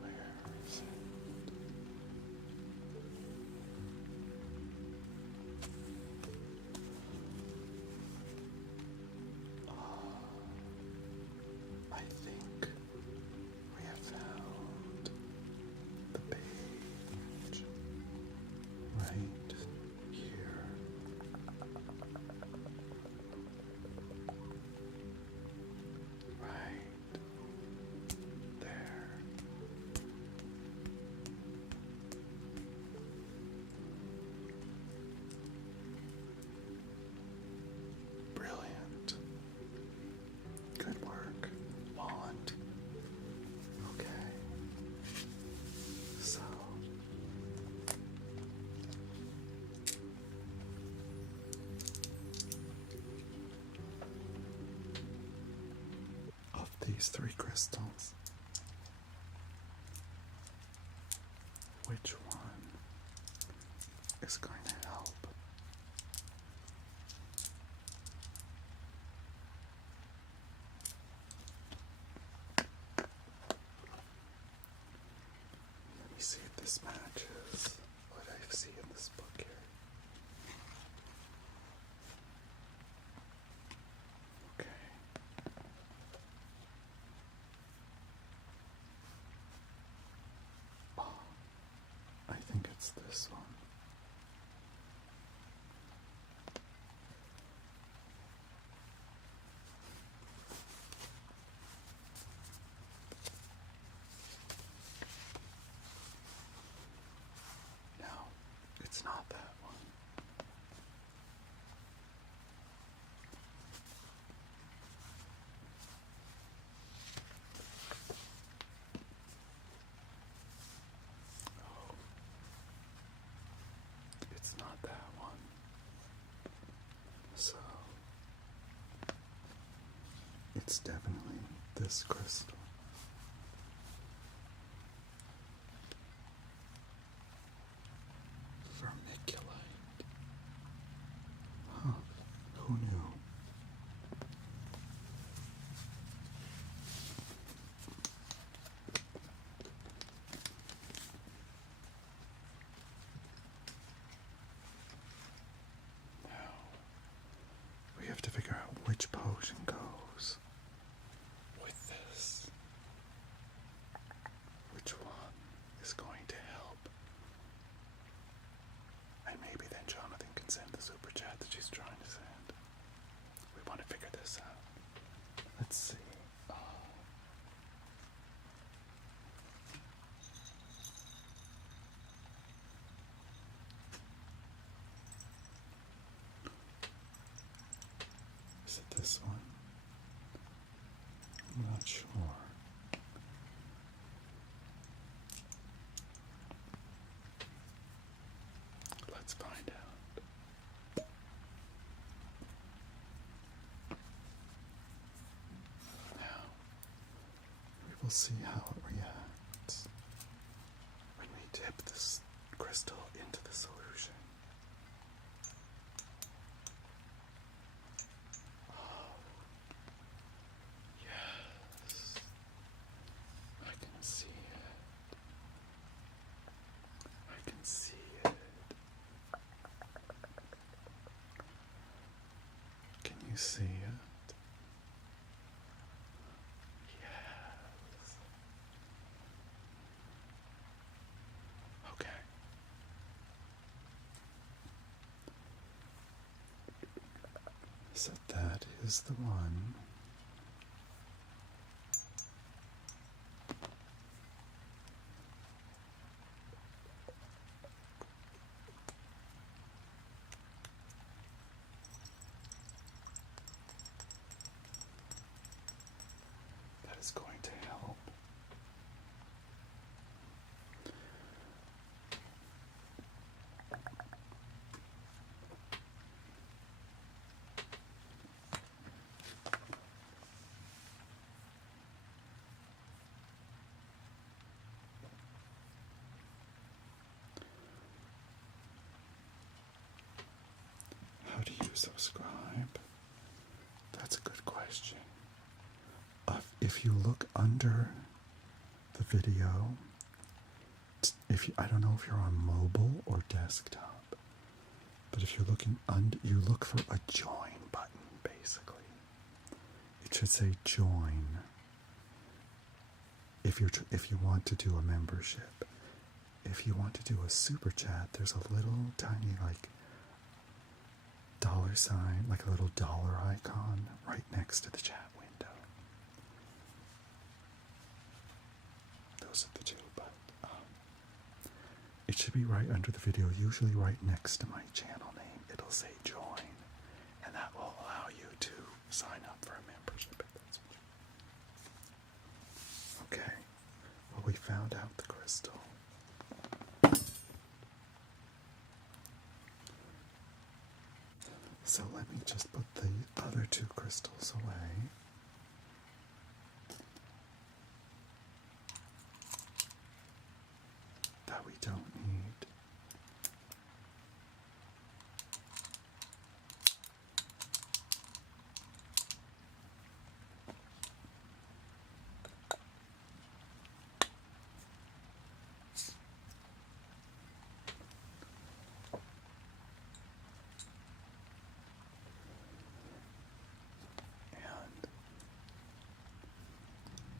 Where is it? I think we have found the page right here. Right there. Brilliant. Good work, wand. Okay. So of these three crystals, which one is going to help? Let me see if this matches what I see in this book here. Okay. Oh, I think it's this one. No, it's not that one. Oh, it's not that one. So, it's definitely this crystal. Vermiculite. Huh. Who knew? this one? I'm not sure. Let's find out. Now, we will see how it reacts when we dip this crystal into the solution. Oh, yes. I can see it. I can see it. Can you see it? Yes. Okay. So that is the one. That is going to help. How do you subscribe? That's a good question. If you look under the video, I don't know if you're on mobile or desktop, but if you're looking you look for a join button, basically. It should say join if you want to do a membership. If you want to do a super chat, there's a little tiny dollar sign, like a little dollar icon right next to the chat window. Those are the two, but it should be right under the video, usually right next to my channel name. It'll say join, and that will allow you to sign up for a membership if that's what you. Okay, well, we found out the crystal. So let me just put the other two crystals away. That we don't need.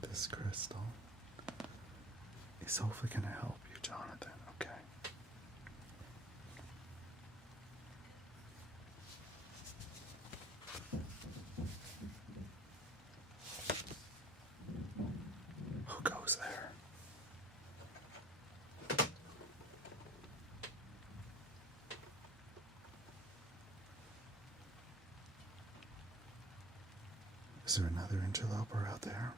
This crystal is hopefully going to help you, Jonathan, okay? Who goes there? Is there another interloper out there?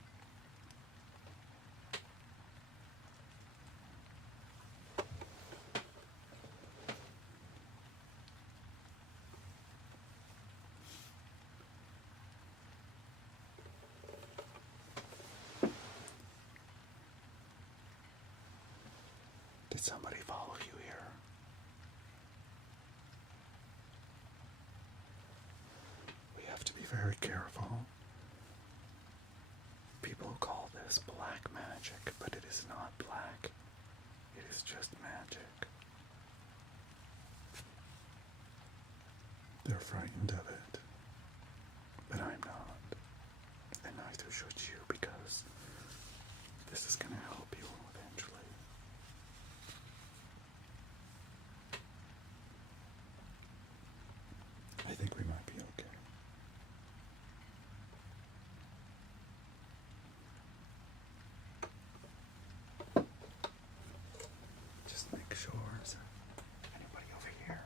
Did somebody follow you here? We have to be very careful. People call this black magic, but it is not black. It is just magic. They're frightened of it, but I'm not. And neither should you, because this is going to help you eventually. I think we might be okay. Just make sure. Is there anybody over here?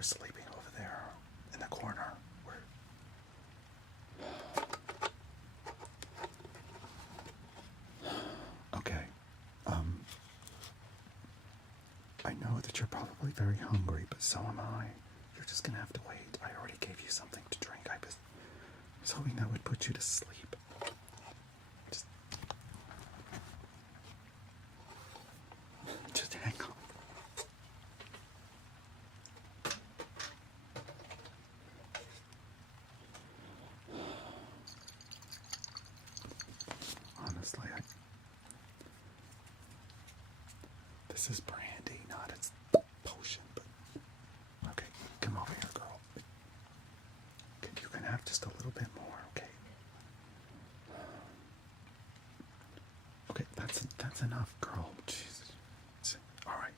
were sleeping over there in the corner. Okay. I know that you're probably very hungry, but so am I. You're just gonna have to wait. I already gave you something to drink. I was hoping that would put you to sleep. Just hang on. Honestly, this is brandy, not its potion, but okay, come over here, girl. You can have just a little bit more, okay? Okay, that's enough, girl. Jesus. All right.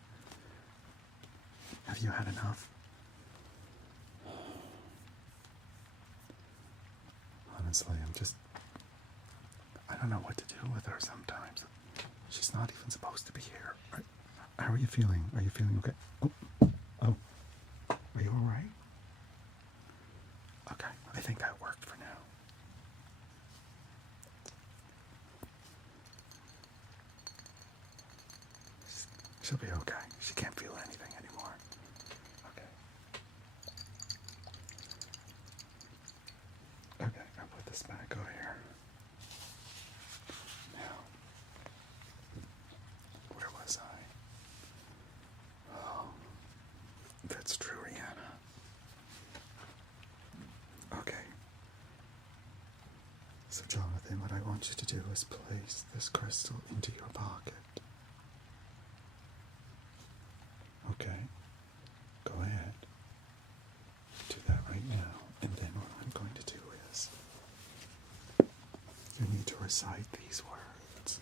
Have you had enough? Honestly, I don't know what to do with her sometimes. She's not even supposed to be here. How are you feeling? Are you feeling okay? Oh. Are you all right? Okay, I think that worked for now. She'll be okay. She can't feel anything anymore. Okay. Okay, I'll put this back over here. Now, where was I? Oh, that's true, Rihanna. Okay. So, Jonathan, what I want you to do is place this crystal into your pocket. Okay, go ahead. Do that right now. And then what I'm going to do is you need to recite these words.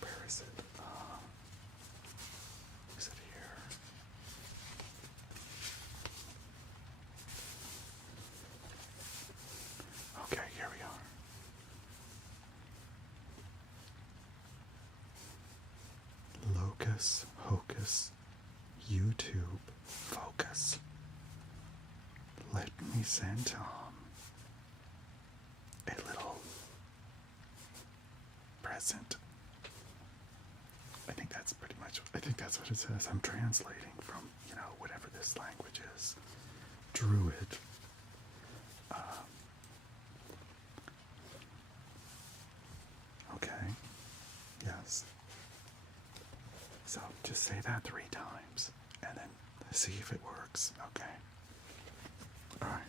Where is it? Is it here? Okay, here we are. Locus, hocus, YouTube, focus. Let me send a little present. I think that's what it says. I'm translating from, whatever this language is. Druid. Okay. Yes. So just say that 3 times and then see if it works. Okay. All right.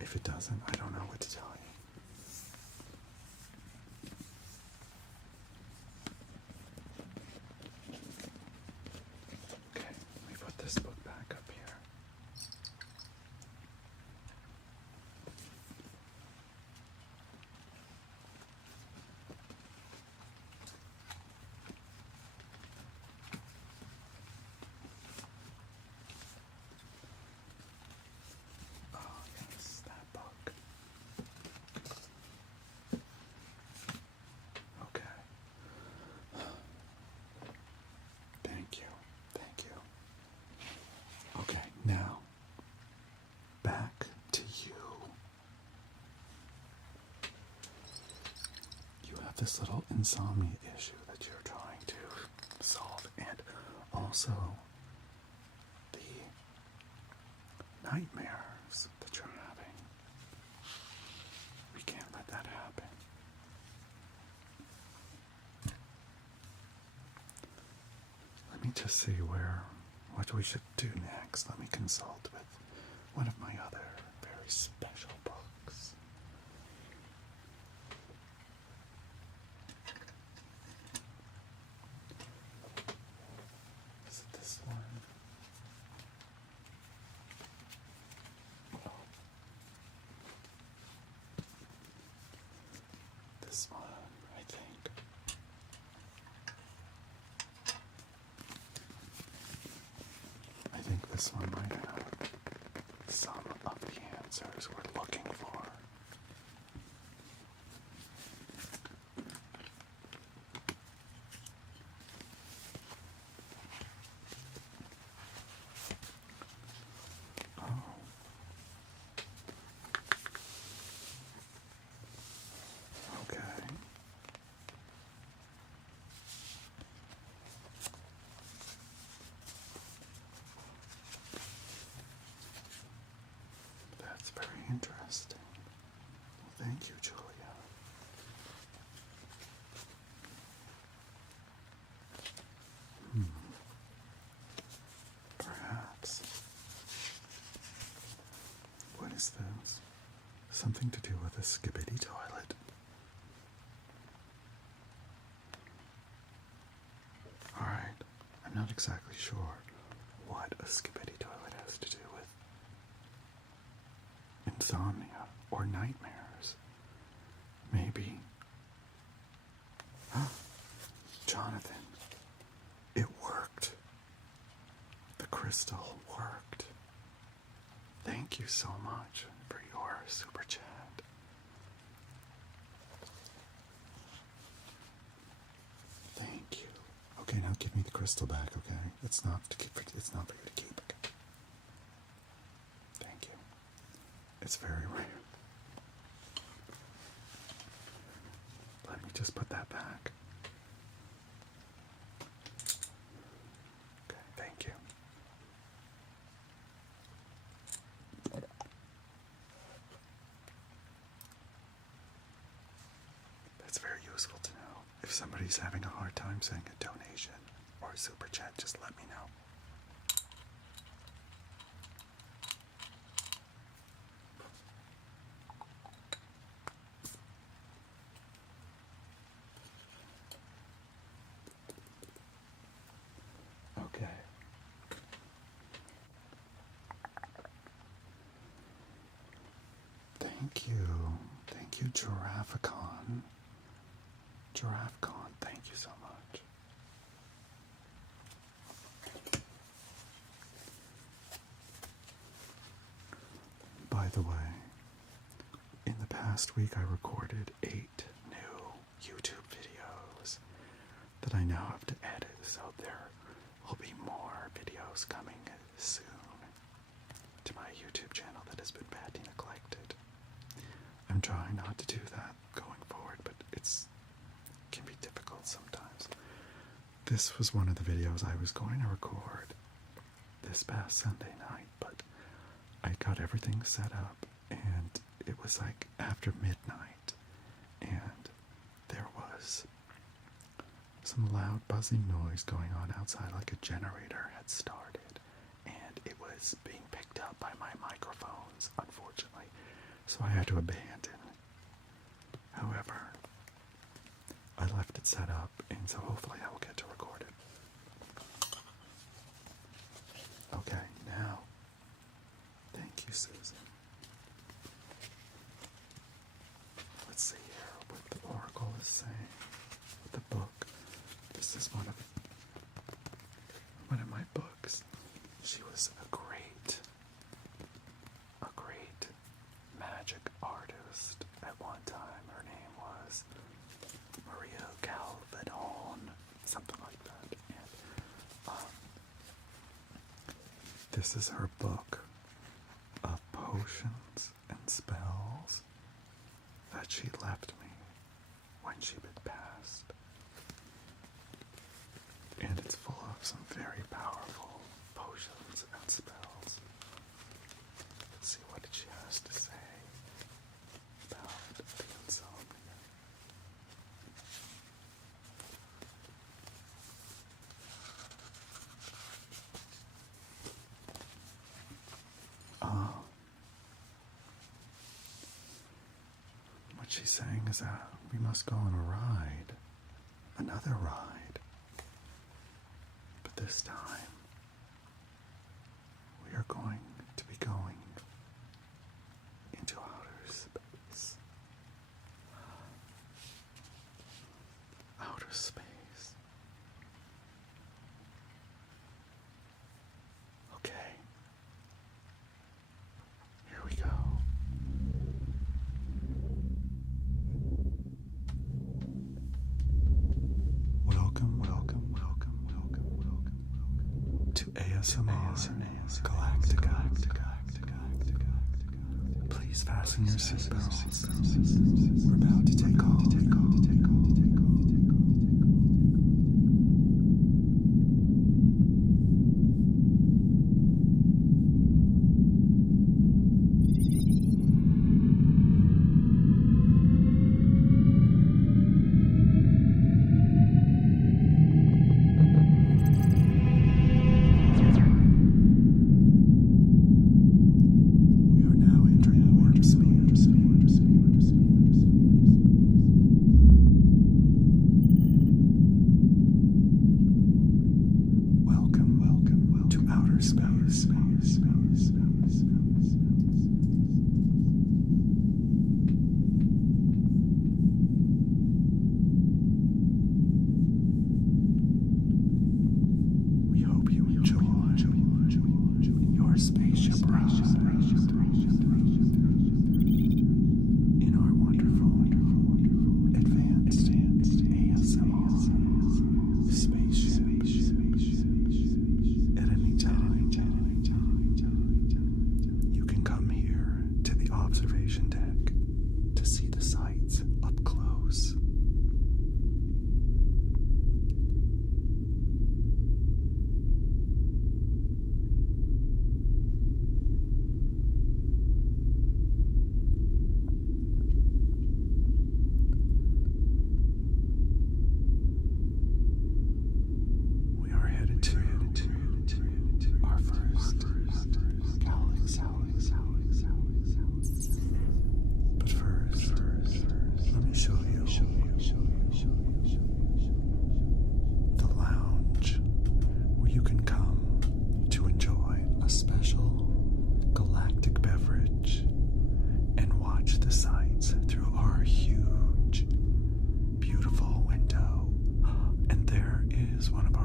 If it doesn't, I don't know what to tell you. Okay, let me put this book back up here. Oh, yes, that book. Okay. Thank you. Thank you. Okay, now, back to you. You have this little insomnia issue that you're trying to solve, and also the nightmares that you're having. We can't let that happen. Let me just see what we should do next. Let me consult with one of my other very special books. Is it this one? this one might have some of the answers we're looking for. Oh. Okay. That's very interesting. Well, thank you, Julia. Perhaps. What is this? Something to do with a skibbity toilet. Alright, I'm not exactly sure what a skibbity toilet has to do with insomnia or nightmares. Maybe. Jonathan, it worked. The crystal worked. Thank you so much for your super chat. Thank you. Okay, now give me the crystal back, okay? It's not for you to keep, okay? Thank you. It's very rare. Let me just put that back. Okay, thank you. That's very useful to know. If somebody's having a hard time saying a donation or a super chat, just let me know. Okay. Thank you. Thank you, Giraffecon. Giraffecon, thank you so much. By the way, in the past week I recorded 8 new YouTube videos that I now have to edit, so there will be more videos coming soon to my YouTube channel that has been badly neglected. I'm trying not to do that going forward, but it can be difficult sometimes. This was one of the videos I was going to record this past Sunday night, but I got everything set up, and it was like after midnight, and there was some loud buzzing noise going on outside, like a generator had started, and it was being picked up by my microphones, unfortunately, so I had to abandon. However, I left it set up, and so hopefully I will get to record it. Okay, now, thank you, Susan. Let's see here what the Oracle is saying with the book. This is one of my books. She was a great magic artist at one time. Her name was Maria Calvedon, something like that. And this is her book of potions and spells that she left me when she had passed. And it's full of some very powerful potions and spells. Let's see what she has to say about the insomnia. What she's saying is that we must go on a ride, another ride. But this time, we are going to be going into outer space. Outer space. Okay, ASMR Galactica. Please fasten your seatbelts. We're about to take off.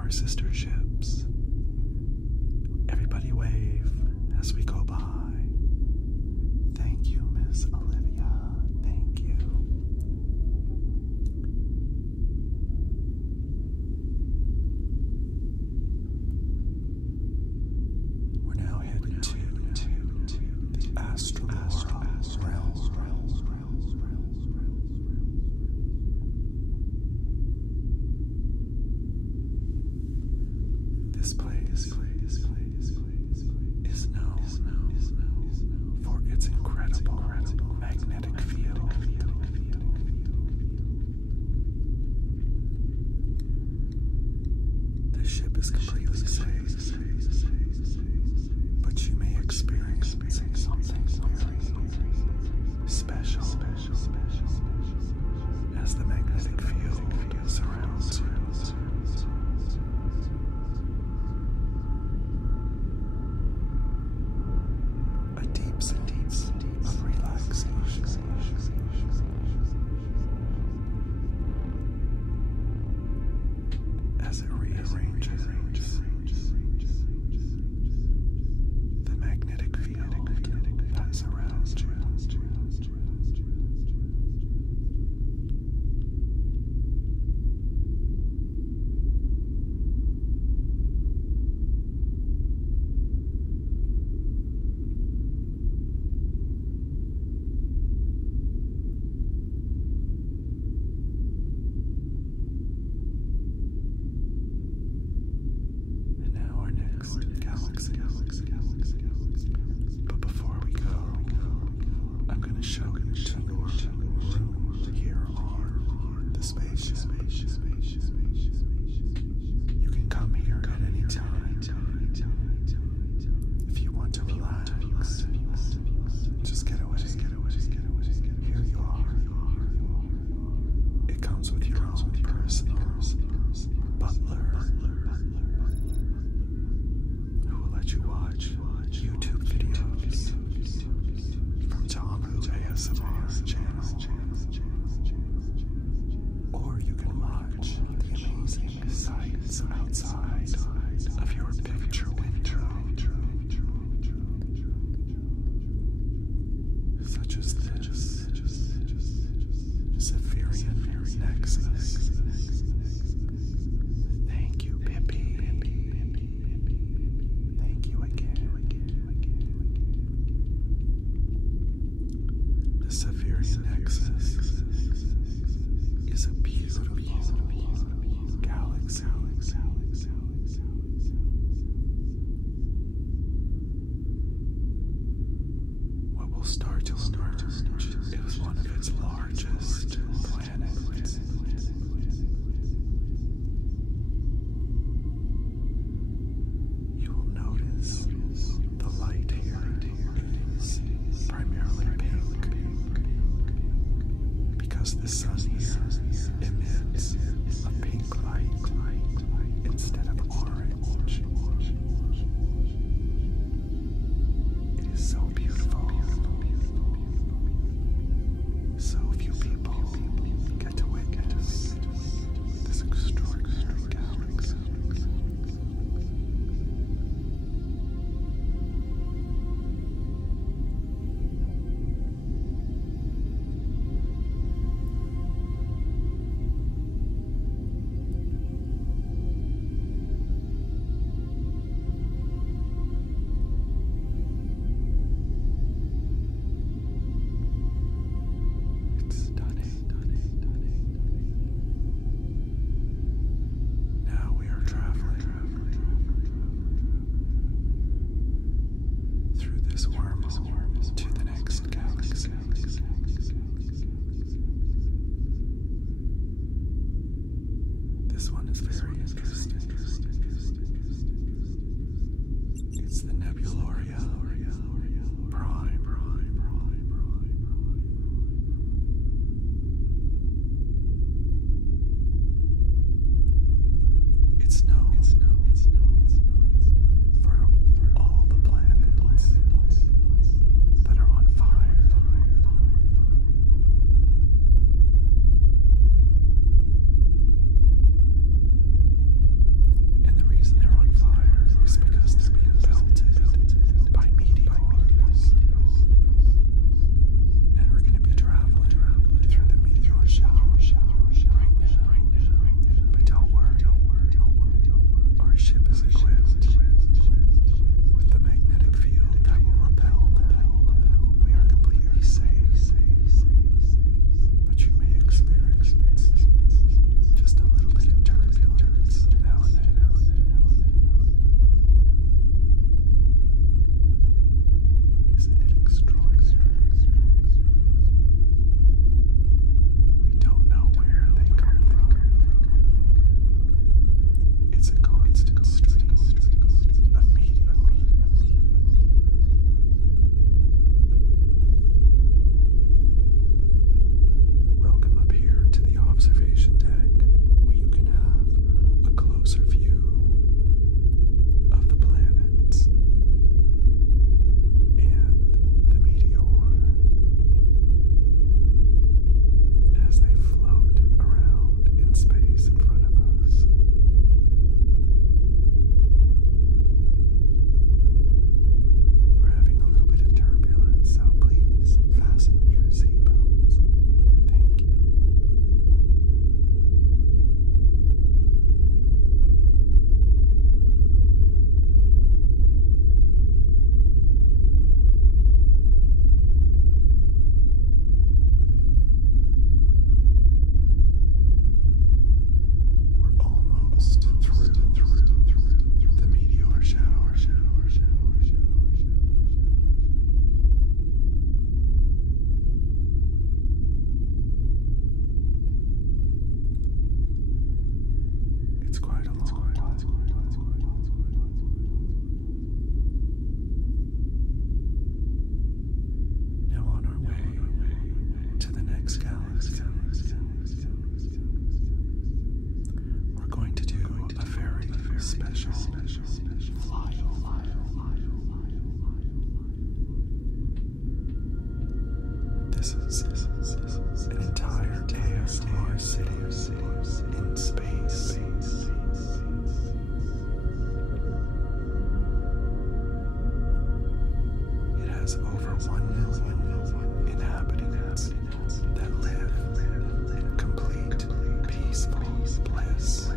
Sister ships. Everybody wave as we go by. Thank you, Miss Olivia. Thank you. We're now headed to the astral realm. This place is known for its incredible magnetic field. The ship is completely safe, but you may experience something very special as the magnetic field surrounds you. Of relaxation. As it rearranges the magnetic field that is around you. But before we go, I'm going to show you to your room here on the spaceship. You can come here at any time if you want to relax. Just get away. Here you are. It comes with your own personal butler. You watch YouTube videos from Tamu ASMR channel, or you can watch the amazing sights outside of your picture window, such as this Zephyrian Nexus. Thank you, Pippi. It's known for all the planets that are on fire. And the reason they're on fire is because they're being pelted by meteors. And we're going to be traveling through the meteor shower right now. But don't worry. Our ship is equipped with the magnetic field that will repel them. We are completely safe. But you may experience just a little bit of turbulence now and then. Isn't it extraordinary? We don't know where they come from. It's a constant stream of meteors. Welcome up here to the observation deck, where you can have a closer view of the planets and the meteor as they float around in space in front of us. We're having a little bit of turbulence, so please fasten your seatbelts. Thank you. We're almost through the meteor shower. It's quite a long time. Now on our way to the next galaxy, we're going to do a very special flyover. This is an entire ASMR city in space. It has over 1 million inhabitants that live in complete peaceful bliss.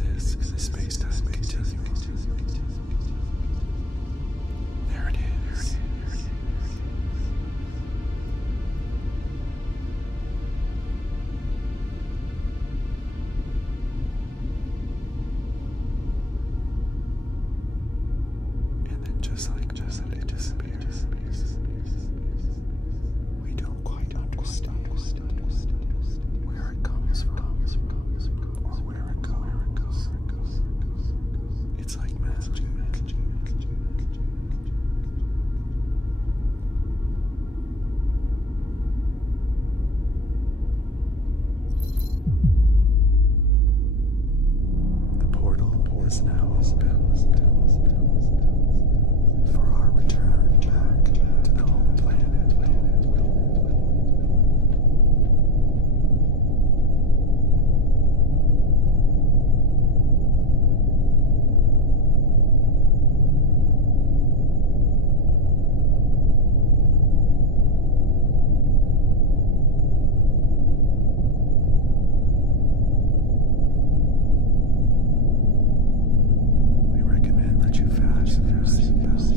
exists in the space-time continuum. There it is. And then just like that, it disappears. We don't quite understand where it comes from or where it goes. It's like magic. The portal is now open for our return back to the home planet. We recommend that you fasten your seatbelts.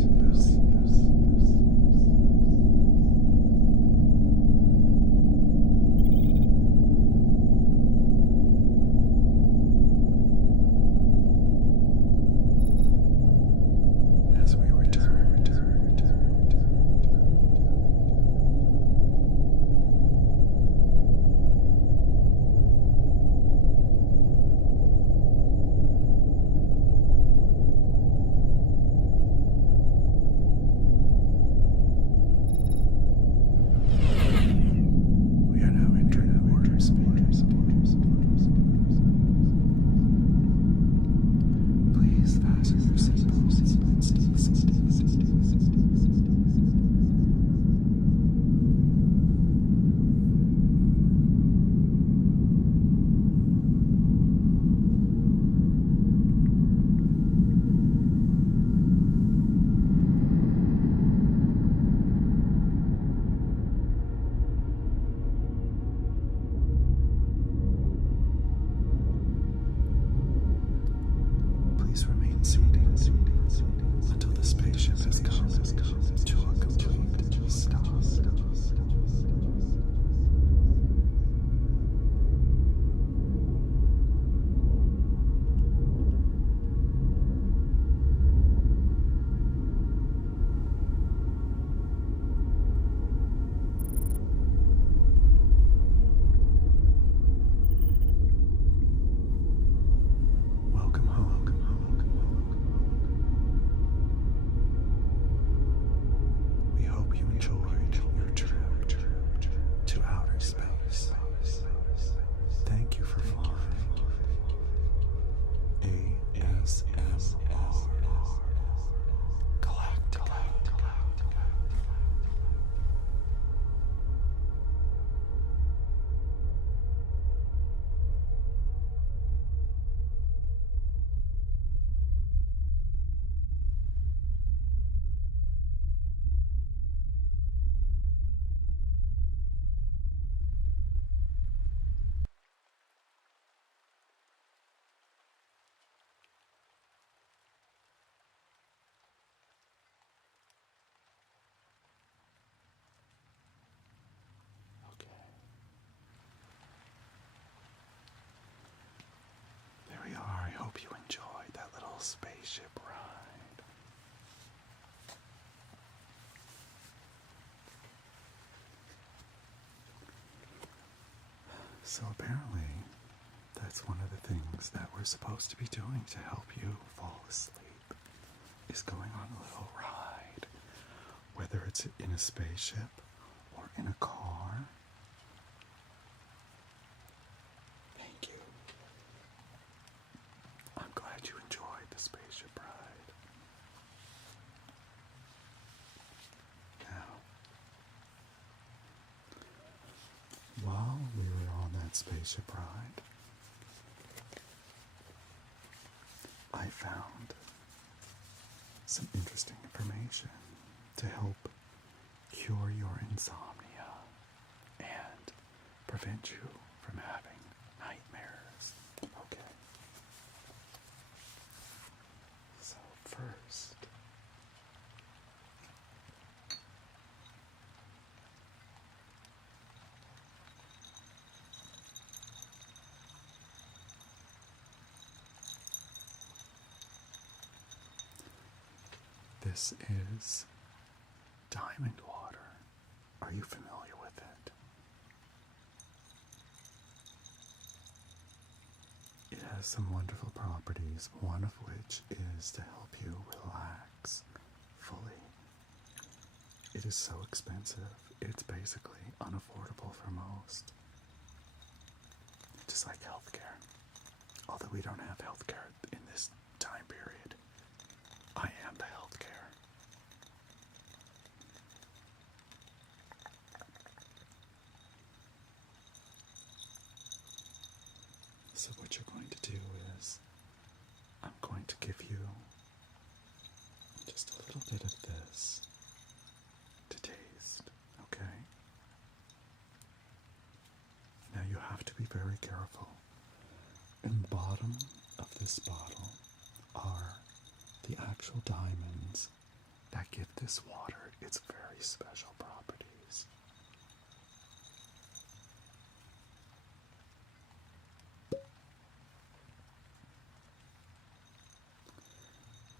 As we return. We are now entering warp speed. Please fasten your seatbelts. Please remain seated until the spaceship has come to a complete stop. Welcome home. We hope you enjoyed your trip to outer space. Thank you for flying. ASMR Galactic. Okay. There we are. I hope you enjoyed that little spaceship ride. So apparently, that's one of the things that we're supposed to be doing to help you fall asleep, is going on a little ride, whether it's in a spaceship or in a car. Thank you. I'm glad you enjoyed the spaceship ride. Now, while we were on that spaceship ride, I found some interesting information to help cure your insomnia and prevent you from having nightmares. Okay. This is diamond water. Are you familiar with it? It has some wonderful properties, one of which is to help you relax fully. It is so expensive, it's basically unaffordable for most. Just like healthcare. Although we don't have healthcare in this time period. I am the healthcare. So what you're going to do is, I'm going to give you just a little bit of this to taste, okay? Now you have to be very careful. In the bottom of this bottle are the actual diamonds that give this water its very special properties.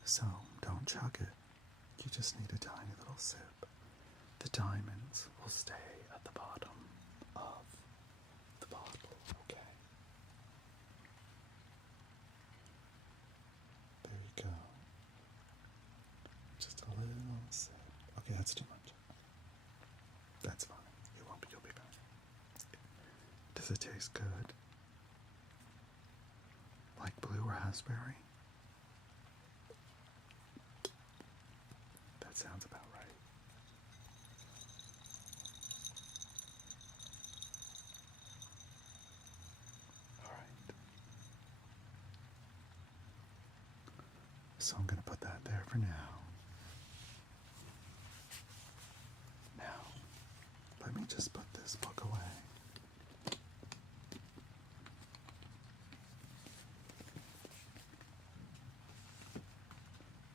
So, don't chug it. You just need a tiny little sip. The diamonds will stay at the bottom of the bottle, okay? There you go. Just a little sip. Okay, that's too much. That's fine. You'll be fine. Does it taste good? Like blue raspberry? That sounds about right. Alright. So I'm going to put that there for now. Now, let me just put this book away.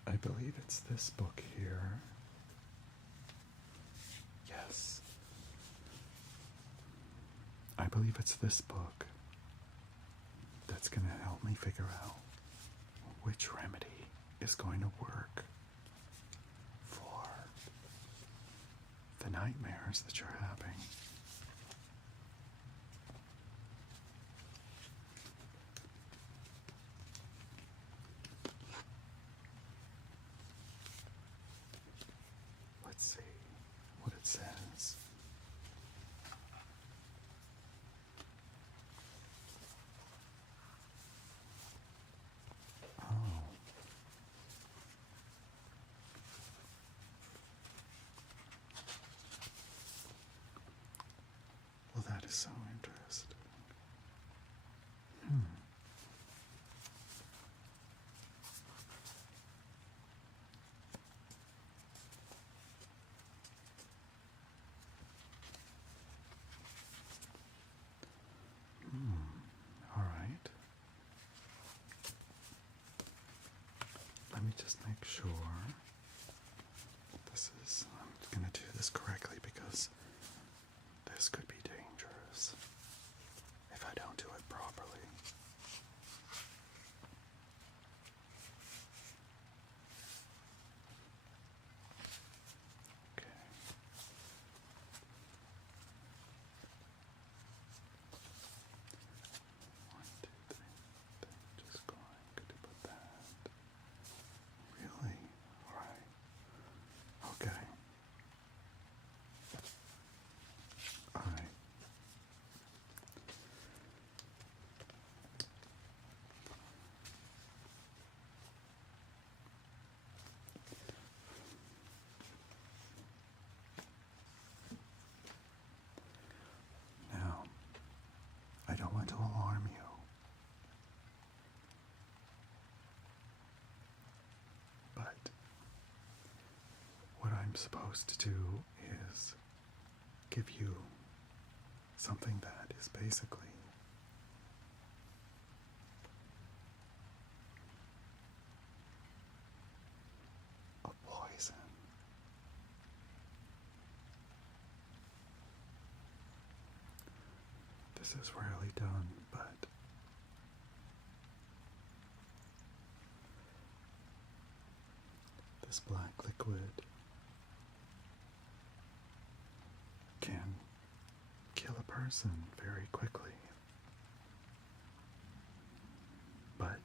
I believe it's this book here. Yes. I believe it's this book that's going to help me figure out which remedy is going to work for the nightmares that you're having. Let's see what it says. Oh. Well, that is so interesting. All right. Let me just make sure I'm going to do this correctly because this could be dangerous if I don't do it properly. Okay. One, two, three. Then just going to put that. Really? Alright. Okay. Alright. Now, I don't want to alarm you, but what I'm supposed to do is give you something that is basically a poison. This is rarely done, but this black liquid can kill a person very quickly. But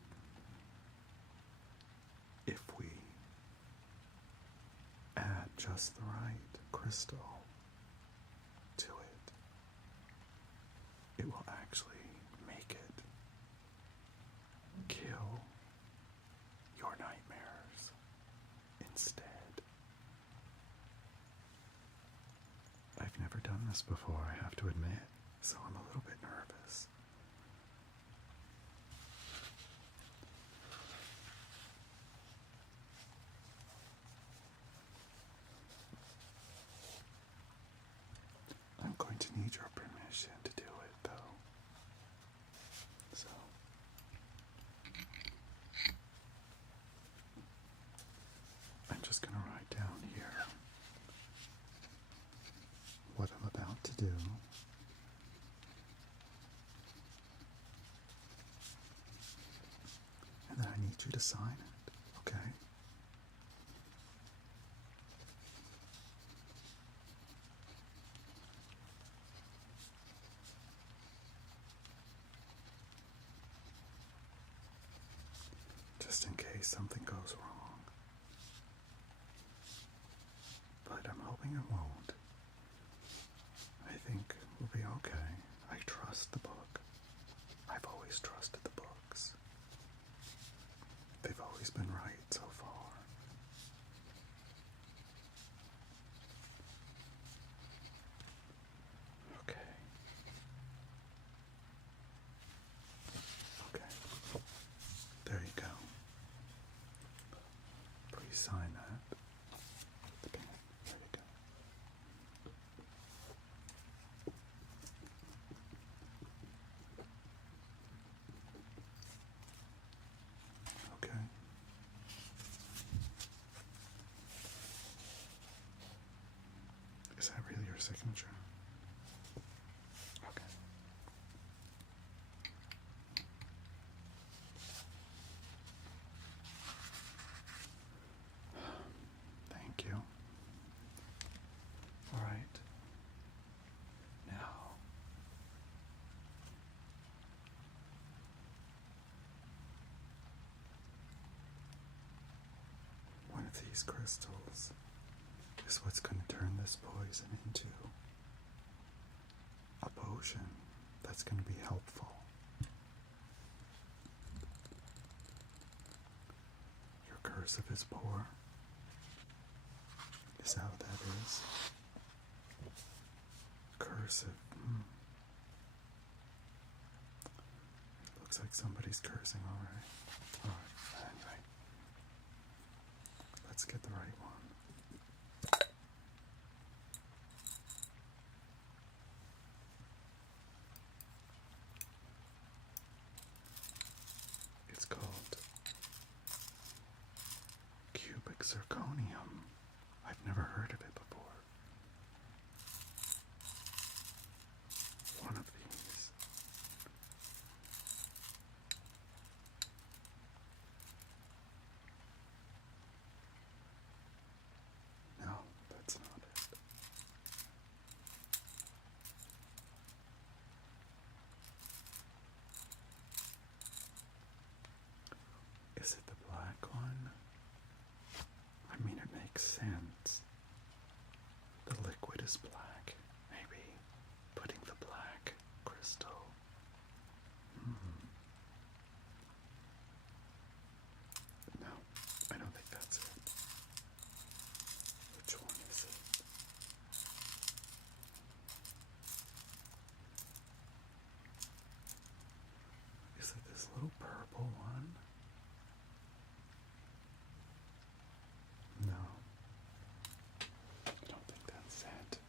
if we add just the right crystal to it, it will actually make it kill your nightmares instead. I've never done this before, I have to admit, so I'm a little bit nervous. I'm going to need your permission to do it, though. So, I'm just going to write down here what I'm about to do. And then I need you to sign it, okay? Just in case something goes wrong. But I'm hoping it won't. I think we'll be okay. I trust the book. I've always trusted the books. They've always been right so far. Okay. Okay. There you go. Please sign that. There you go. Okay. Is that really your signature? Okay. Thank you. All right. Now, one of these crystals is what's going to turn this poison into a potion that's going to be helpful. Your curse of his poor. Is that what that is? Cursive. Looks like somebody's cursing already. Alright, anyway. Let's get the right one. It's called cubic zirconium. I've never heard of it before. One of these. No, that's not it. Is it the black one? I mean, it makes sense. The liquid is black. Maybe putting the black crystal. No, I don't think that's it. Which one is it? Is it this little purple one? No. I don't think that's it.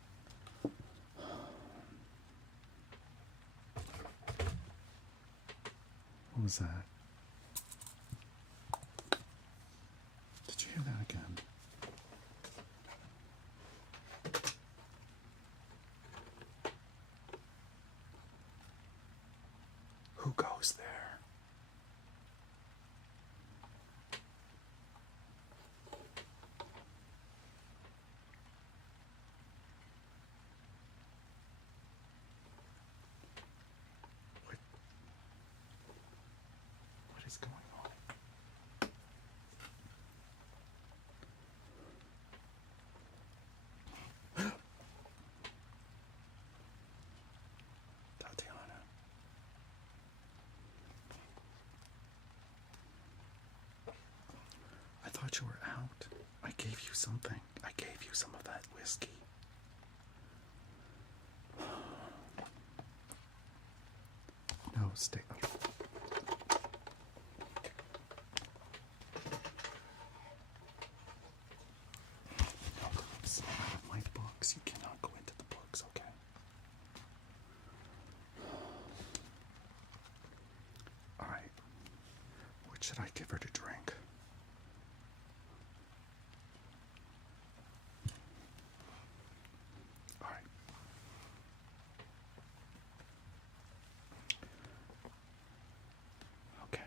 What was that? Did you hear that again? Who goes there? is going on? Tatiana. I thought you were out. I gave you something. I gave you some of that whiskey. No, stay up. No, Groups, out of my books. You cannot go into the books, okay? Alright. What should I give her to drink? Alright. Okay.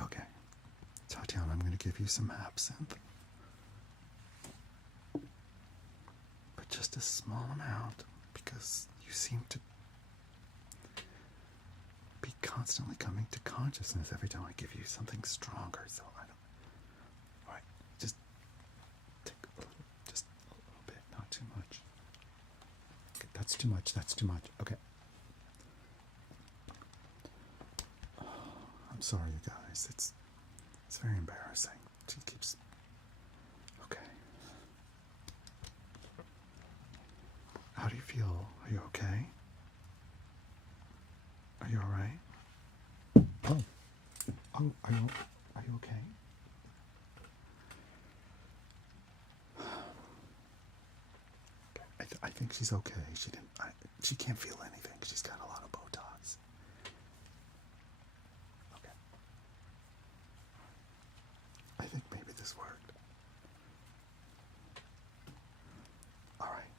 Okay. Tatiana, I'm going to give you some absinthe. But just a small amount, because you seem to be constantly coming to consciousness every time I give you something stronger, so I don't... Alright, just take a little bit, not too much. Okay, that's too much, okay. I'm sorry, you guys, it's very embarrassing. She keeps... Okay. How do you feel? Are you okay? Are you alright? Oh, are you okay? Okay, I think she's okay. She can't feel anything. She's got a lot of Botox. Okay. I think maybe this worked. Alright.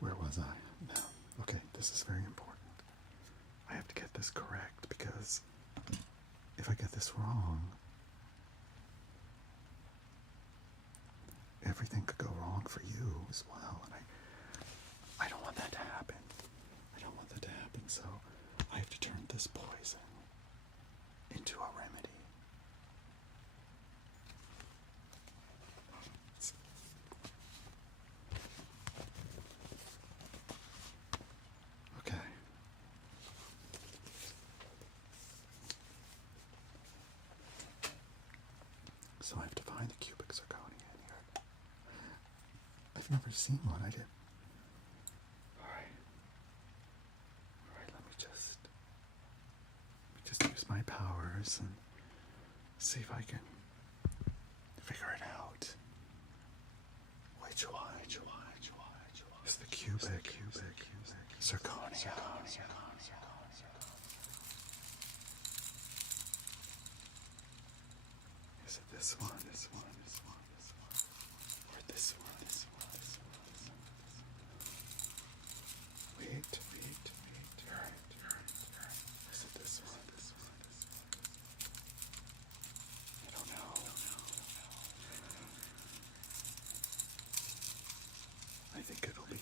Where was I? No. Okay, this is very important. I have to get this correct, because if I get this wrong, everything could go wrong for you as well, and I don't want that to happen. So I have to turn this poison into a remedy. Okay. So I have to find the cubic zirconia in here. I've never seen one. I did. Alright, let me just use my powers and see if I can figure it out. Which one is the cubic zirconia? Is it this one? Or this one? Wait. Is it this one? I don't know. I think it'll be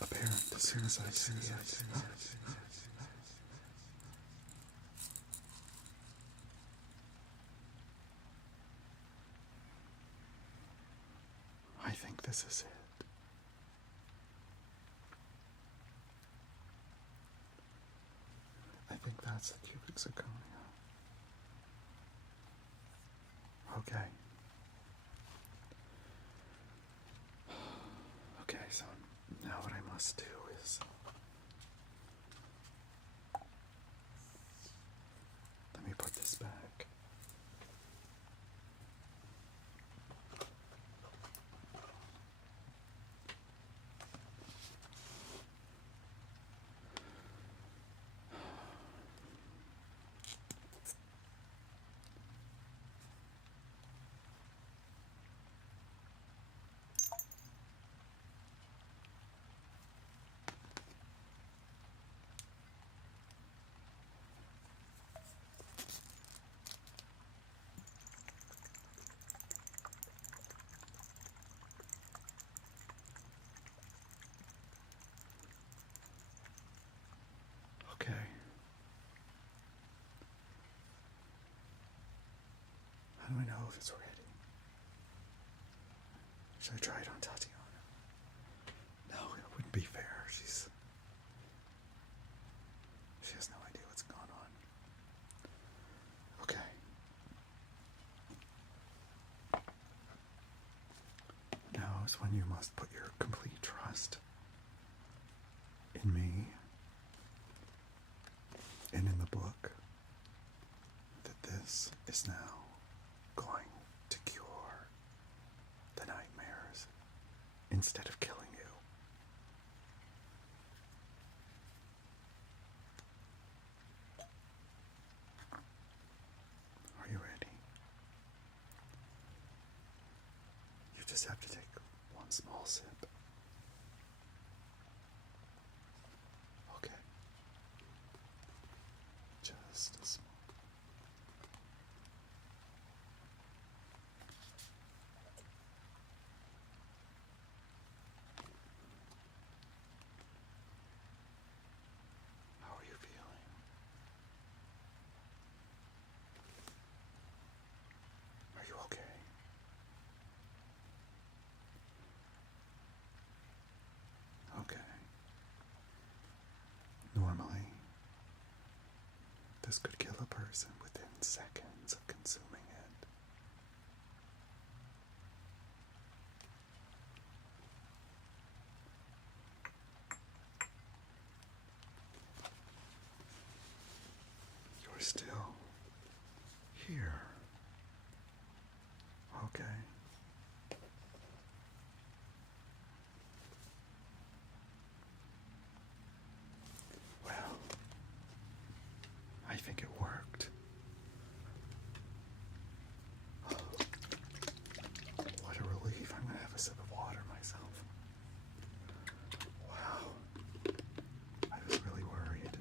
apparent as soon as I see it. I think this is it. I think that's the cubic zirconia. Okay. Okay, so now what I must do is... Let me put this back. want to know if it's ready. Should I try it on Tatiana? No, it wouldn't be fair. She has no idea what's going on. Okay. Now is when you must put your complete trust in me and in the book that this is now going to cure the nightmares instead of killing you. Are you ready? You just have to take one small sip. Okay. Just a small. How are you feeling? Are you okay? Okay. Normally, this could kill a person within seconds of consuming it. You're still here. Okay. Well, I think it worked. What a relief. I'm going to have a sip of water myself. Wow. I was really worried.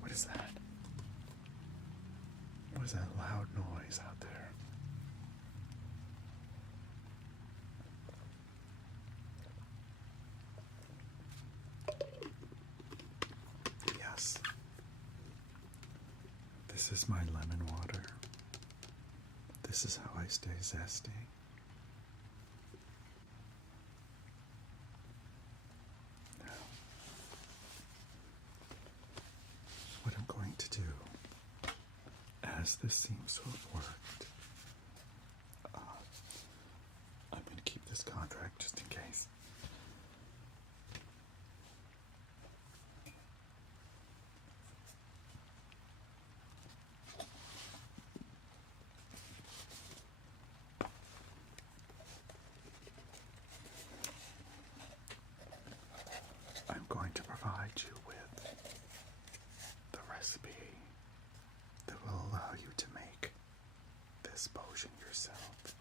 What is that? What is that loud noise out there? Yes. This is my lemon water. This is how I stay zesty. Now, what I'm going to do, as this seems to have worked, I'm going to keep this contract just in case. I'm going to provide you with the recipe that will allow you to make this potion yourself.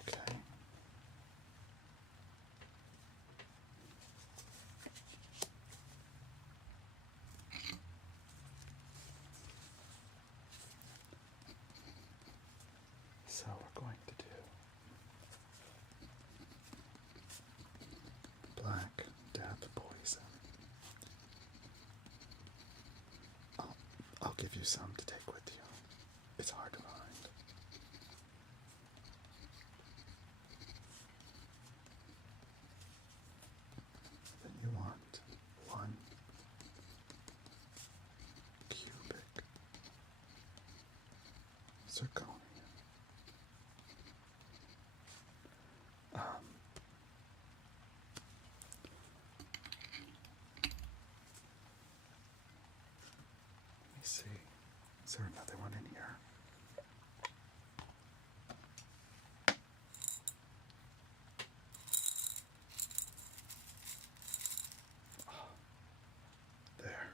Okay. So we're going to do black death poison. I'll give you some to take with you. It's hard to find. Then you want 1 cubic zirconia. Let me see. Is there another one in here? There.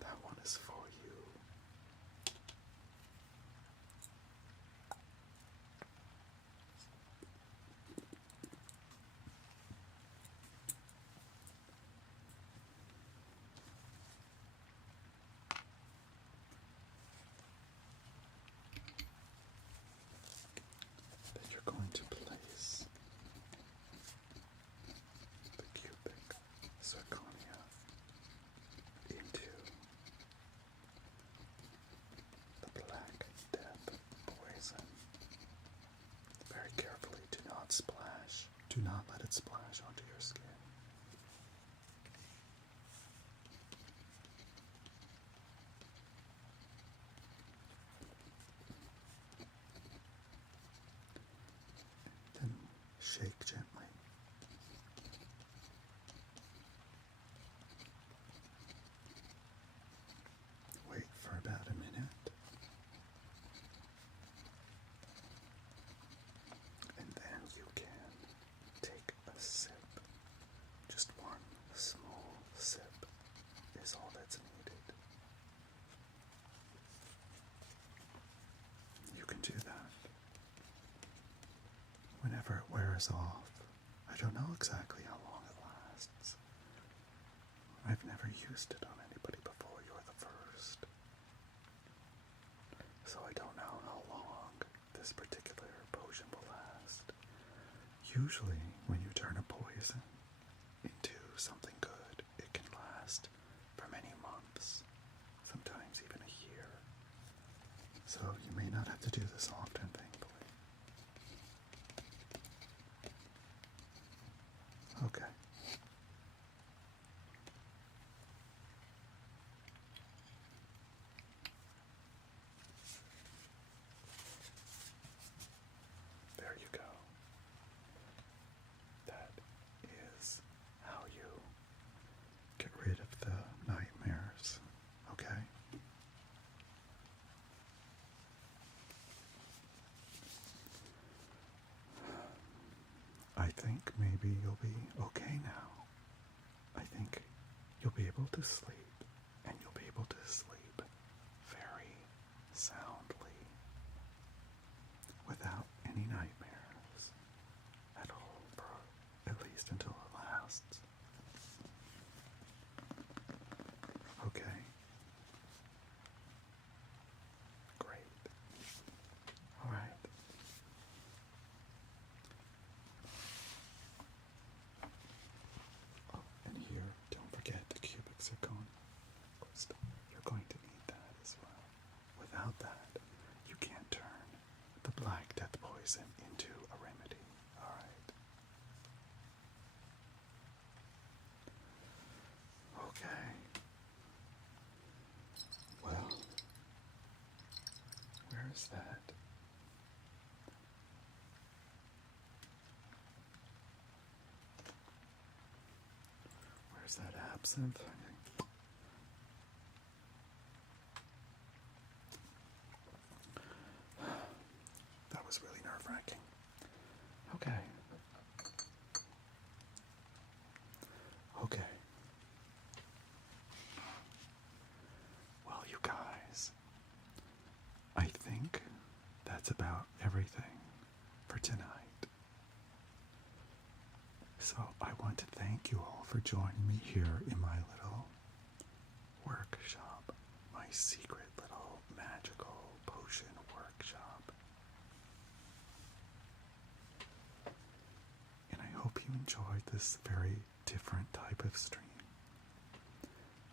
That one is for you. zirconia into the Black Death poison. Very carefully, do not splash. Do not let it splash onto your skin. Then shake gently. Wait for about a minute. And then you can take a sip. Just one small sip is all that's needed. You can do that whenever it wears off. I don't know exactly how long it lasts. I've never used it on anybody before. You're the first. So I don't know how long this particular potion will last. Usually, when you turn a poison into something good, it can last for many months, sometimes even a year. So you may not have to do this often, thankfully. Okay. There you go. That is how you get rid of the nightmares, okay? I think maybe you'll be okay now. I think you'll be able to sleep, and you'll be able to sleep very soundly without any nightmares at all, for at least until it lasts. Okay. Great. All right. Oh, and here, don't forget the cubic zircon. Of course, you're going to need that as well. Without that, you can't turn the Black Death poison into a remedy. All right. Okay. Well, where's that? Where's that absinthe? That was really nerve-wracking. Okay. Okay. Well, you guys, I think that's about everything for tonight. So I want to thank you all for joining me here in my little workshop, my secret little magical potion workshop. And I hope you enjoyed this very different type of stream.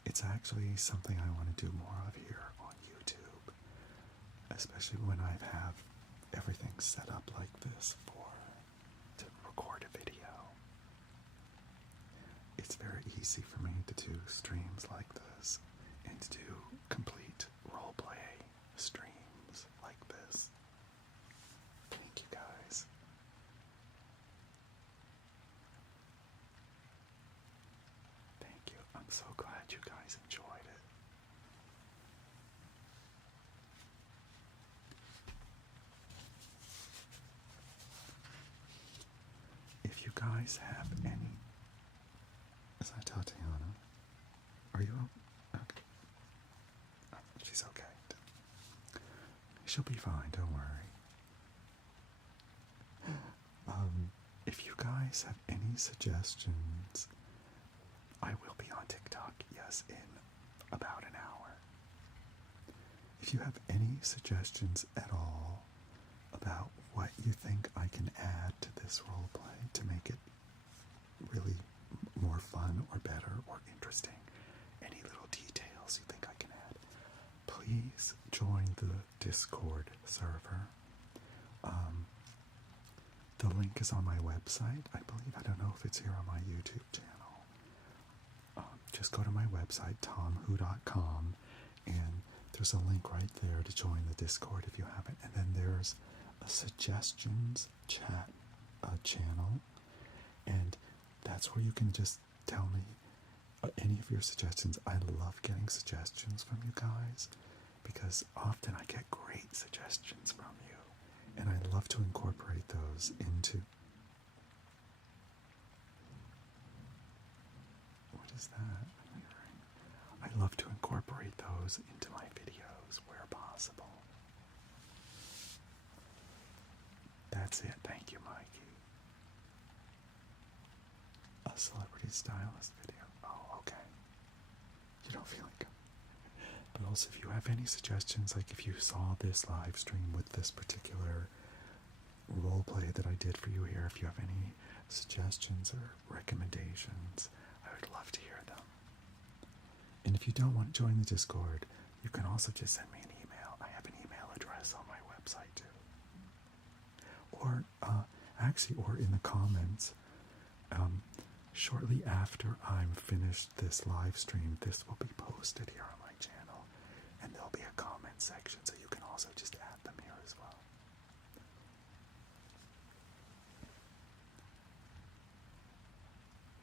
It's actually something I want to do more of here on YouTube, especially when I have everything set up like this to record a video. It's very easy for me to do streams like this and to do complete roleplay streams like this. Thank you guys. Thank you. I'm so glad you guys enjoyed it. If you guys have any... Is that Tatiana? Are you okay? She's okay. She'll be fine, don't worry. If you guys have any suggestions, I will be on TikTok, yes, in about an hour. If you have any suggestions at all about what you think I can add to this roleplay to make it really more fun or better, please join the Discord server. The link is on my website, I believe. I don't know if it's here on my YouTube channel. Just go to my website, tomwho.com, and there's a link right there to join the Discord if you haven't. And then there's a suggestions chat channel, and that's where you can just tell me any of your suggestions. I love getting suggestions from you guys because often I get great suggestions from you, and I love to incorporate those into... What is that I'm hearing? I love to incorporate those into my videos where possible. That's it. Thank you, Mikey. A celebrity stylist video. Oh, okay. You don't feel like... But also, if you have any suggestions, like if you saw this live stream with this particular role play that I did for you here, if you have any suggestions or recommendations, I would love to hear them. And if you don't want to join the Discord, you can also just send me an email. I have an email address on my website too. Or or in the comments, shortly after I'm finished this live stream, this will be posted here on my channel, and there'll be a comment section, so you can also just add them here as well.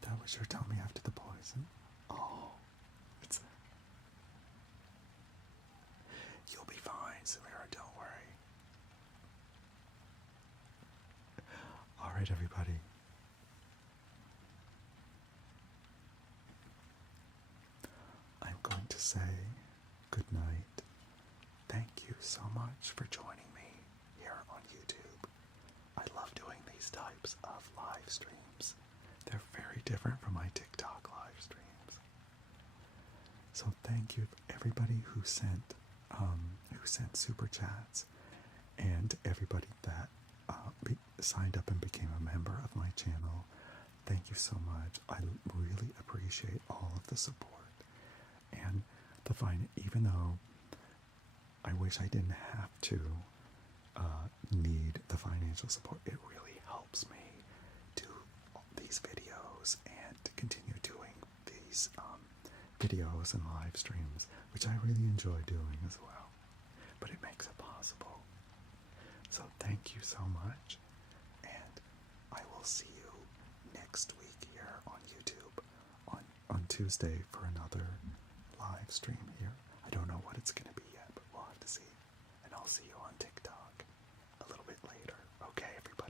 That was your tummy after the poison. Oh, you'll be fine, Samira, don't worry. All right, everybody. I'm going to say good night. Thank you so much for joining me here on YouTube. I love doing these types of live streams. They're very different from my TikTok live streams. So thank you everybody who sent super chats, and everybody that signed up and became a member of my channel. Thank you so much. I really appreciate all of the support. And even though I wish I didn't have to need the financial support, it really helps me do these videos and to continue doing these videos and live streams, which I really enjoy doing as well. But it makes it possible. So thank you so much, and I will see you next week here on YouTube on Tuesday for another live stream here. I don't know what it's going to be yet, but we'll have to see. And I'll see you on TikTok a little bit later. Okay, everybody?